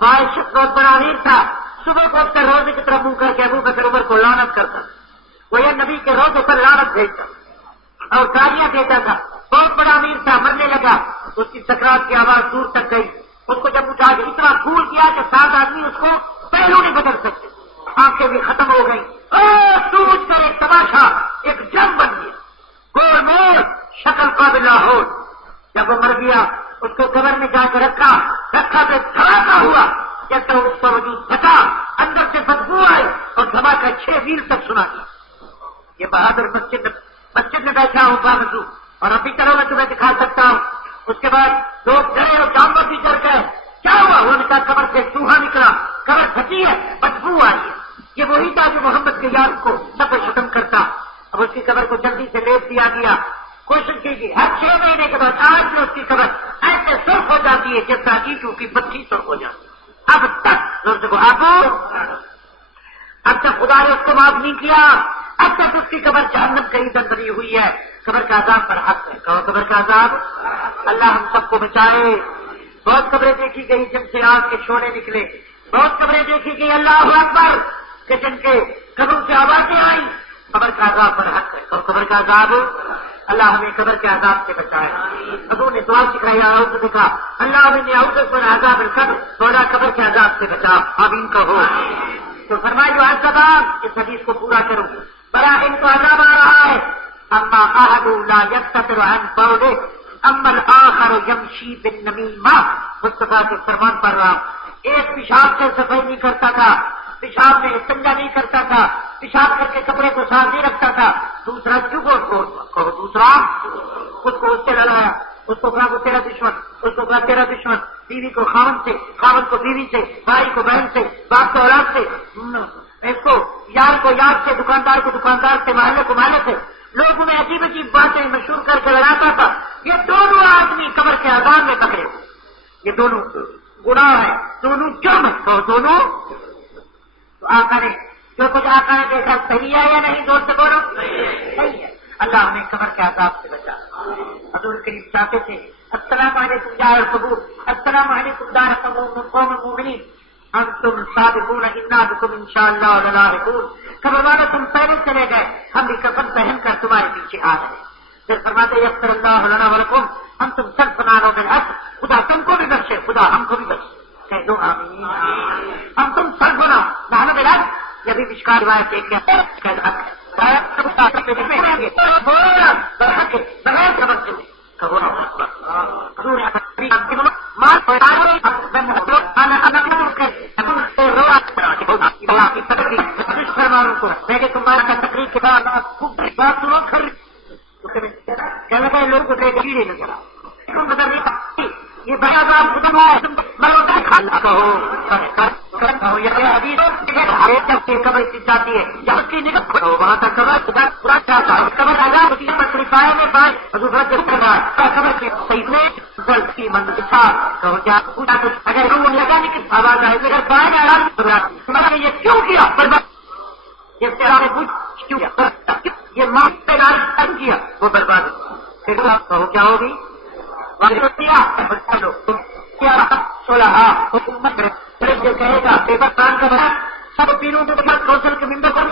وہاں ایک شخص بہت بڑا امیر تھا. صبح کو اٹھ کر روزے کی طرف منہ کر کے ابو بکر عمر کو لعنت کرتا. وہ یہ نبی کے روزے پر لعنت بھیجتا اور گالیاں دیتا تھا. بہت بڑا امیر تھا، مرنے لگا. اس کی سکرات کی آواز دور تک گئی. اس کو جب اٹھا کے اتنا پھول کیا کہ 7 آدمی اس کو پہلو نہیں بدل سکتے. آنکھیں بھی ختم ہو گئی. سوچ کر ایک تماشا، ایک جنگ بن گیا. گول مول شکل قابل لاہور. جب وہ مر گیا اس کو قبر میں جا کے رکھا تو دھماکہ ہوا. جیسا اس کا وجود پھٹا، اندر سے بدبو آئی اور دھماکہ 6 میل تک سنا گیا. یہ بہادر مسجد میں بیٹھا ہوں بامزو، اور ابھی کرو میں تمہیں دکھا سکتا ہوں. اس کے بعد لوگ ڈرے اور جانور بھی ڈر گئے. کیا ہوا؟ انہوں نے کہا قبر سے چوہا نکلا، قبر پھٹی ہے، بدبو آئی ہے. یہ وہی تھا جو محمد کے یار کو سب ختم کرتا. اب اس کی قبر کو جلدی سے لیپ دیا گیا. کوشش کی ہر 6 مہینے کے بعد آج میں اس کی قبر ایسے سرخ ہو جاتی ہے جس طرح اینٹوں کی بتی سرخ ہو جاتی. اب تک اب تک خدا نے اس کو معاف نہیں کیا. اب تک اس کی قبر جہنم کہیں در بنی ہوئی ہے. قبر کا عذاب پر حق ہے. کہو قبر کا عذاب. اللہ ہم سب کو بچائے. بہت قبریں دیکھی گئی جن سے آگ کے شعلے نکلے. بہت قبریں دیکھی گئی اللہ اکبر کہ جن کے قبروں سے آوازیں آئی. قبر کا عذاب برحق ہے اور قبر کا عذاب اللہ ہمیں قبر کے عذاب سے بچائے. حضور نے دعا سکھائی اور دیکھا اللہ ہمیں اعوذ من عذاب القبر، مولا قبر کے عذاب سے بچا. آمین کہو. تو فرمایا جو عذاب اس حدیث کو پورا کروں بڑا ان کو عذاب آ رہا ہے. اما احد لا یستتر عن قوله اما الاخر یمشی بالنمیمہ. مصطفیٰ کے فرمان پڑھ رہا ہوں. ایک پیشاب سے صفائی نہیں کرتا تھا، پیشاب میں استنجا نہیں کرتا تھا، پیشاب کر کے کپڑے کو صاف نہیں رکھتا تھا. دوسرا کیوں کہو دوسرا خود کو اس سے لڑایا، اس کو کہا وہ تیرا دشمن، اس کو کہا تیرا دشمن. بیوی کو خاوند سے، خاوند کو بیوی سے، بھائی کو بہن سے، باپ کو اولاد سے، اس کو یار کو یار سے، دکاندار کو دکاندار سے، محلے کو محلے سے. لوگوں میں عجیب عجیب باتیں مشہور کر کے لڑاتا تھا. یہ دونوں آدمی قبر کے عذاب میں پکڑے. یہ دونوں گناہ ہے، دونوں جرم ہے. تو دونوں تو آقا نے جو کچھ آقا نے دیکھا صحیح ہے یا نہیں؟ زور سے بولو صحیح ہے. اللہ ہمیں قبر کے عذاب سے بچا. حضور کریم چاہتے تھے السلام علیکم دار القبور، السلام علیکم دار قوم المؤمنین، انتم صادقون انا بکم انشاءاللہ للاحقون. قبر والے تم پہلے چلے گئے، ہم بھی کفن پہن کر تمہارے پیچھے آ رہے ہیں. پھر فرماتے یغفر اللہ لنا ولکم انتم سلفنانو بالعدل. خدا تم کو بھی بخشے، خدا ہم کو بھی بخشے. کہہ دو آمین. ہم تم سلفنا نحن بالعدل. یہ بھی مشکار روایت ایک تمہارا تقریر کے بعد بات سنو کر کہنے کا لوگ کو دے کیڑے نظر تم نظر نہیں سکتی. یہ بڑا بات ختم ہوا ہے. کھانا کہو یہ حدیث قبر کی جاتی ہے جہاں کی نگاہ کرو وہاں تک قبر پورا چاہتا ہے. قبر آزاد ہوتی ہے پائے میں پائے قبر کے صحیح میں غلط کی مند کے ساتھ کہو کیا اگر وہ لگانے کی آواز آئے اگر پائے میں یہ کیوں کیا یہ تیرا نے پوچھ کیوں کیا یہ ماں پہ ڈال کیا وہ برباد کہو کیا ہوگی حکومت جو کہے گا پیپر کام کر رہا سب پیروں کے بعد کوشل کے ممبر کر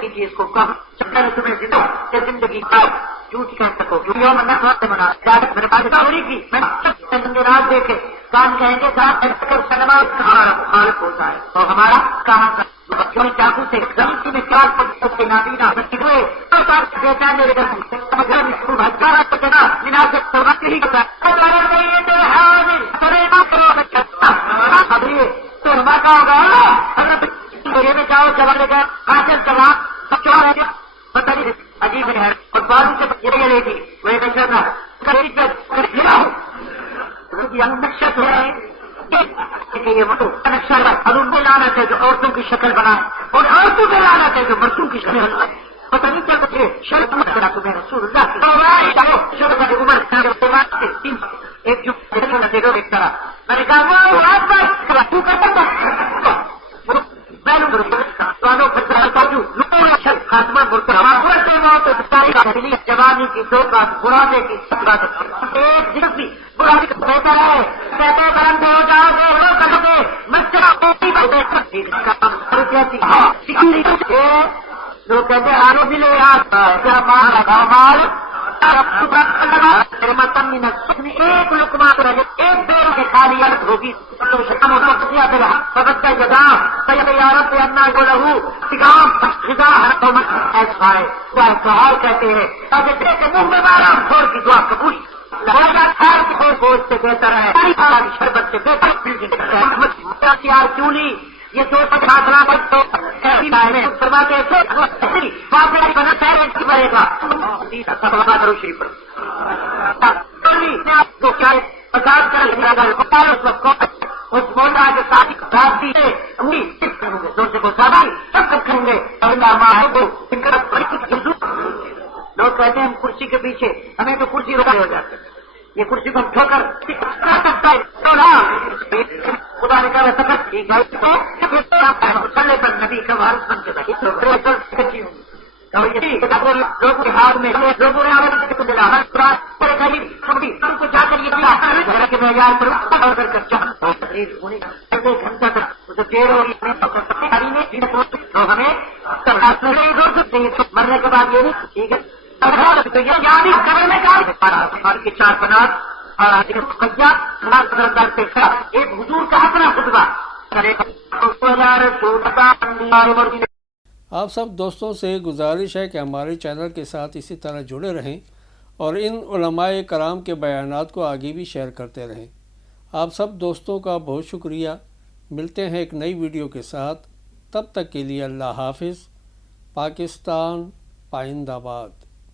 کیجیے اس کو کم چکر تمہیں زندگی کا جھوٹ کہہ سکو منا میرے پاس چوری کی میں رات دیکھے کام کہیں گے سنما مخالف ہوتا ہے تو ہمارا کہاں کا بچوں چاقو سے غلطی میں چار پچھلے نابینا ہوئے تو ہمارا کا ہوگا میں جاؤ جواب لے گئے کاچل جواب بتائیے عجیب ہے اور باروں سے لے گی وہ نقشت ہے نقشہ اور ان کو لانا چاہیے جو عورتوں کی شکل بنائے اور عورتوں کو لانا چاہیے جو مردوں کی شکل بنائے. پتہ نہیں کیا کچھ شرط مت کرا تمہیں رسول اللہ عمر ایک جو ایک طرح میں نے کہا تو کرتا تھا جوانی کی دو بات برانے کی ایک دن بھی برانی کا بہتر ہے کہتے برن ہو جاؤ گے وہ کہو گے لوگ کہتے آرو بھی لے کیا مال مال ایک لقمہ ایک دیر کے خالی عرض ہوگی کہتے ہیں منہ میں مارا چھوڑ کی دعا قبول گوشت سے بہتر ہے شربت سے بہتر کیوں نہیں یہ دو فاصلہ مرے گا کرو شریف اس مولا کے ساتھ کریں گے لوگ کہتے ہیں ہم کرسی کے پیچھے ہمیں تو کرسی روکے ہو جاتے یہ کرسی کو ٹھو کر خدا نے کہا سکت ٹھیک ہے پر نبی کا وارث بن کے لوگوں کے ہاتھ میں لوگوں نے ہم کو جا کر یہ معیار پر ایک گھنٹہ تک اسے دیر ہوگی تو ہمیں مرنے کے بعد یہ نہیں ٹھیک ہے قبر میں کی چار بنات اور ایک حضور کا اپنا خطبہ. آپ سب دوستوں سے گزارش ہے کہ ہمارے چینل کے ساتھ اسی طرح جڑے رہیں اور ان علماء کرام کے بیانات کو آگے بھی شیئر کرتے رہیں. آپ سب دوستوں کا بہت شکریہ. ملتے ہیں ایک نئی ویڈیو کے ساتھ. تب تک کے لیے اللہ حافظ. پاکستان پائندہ باد.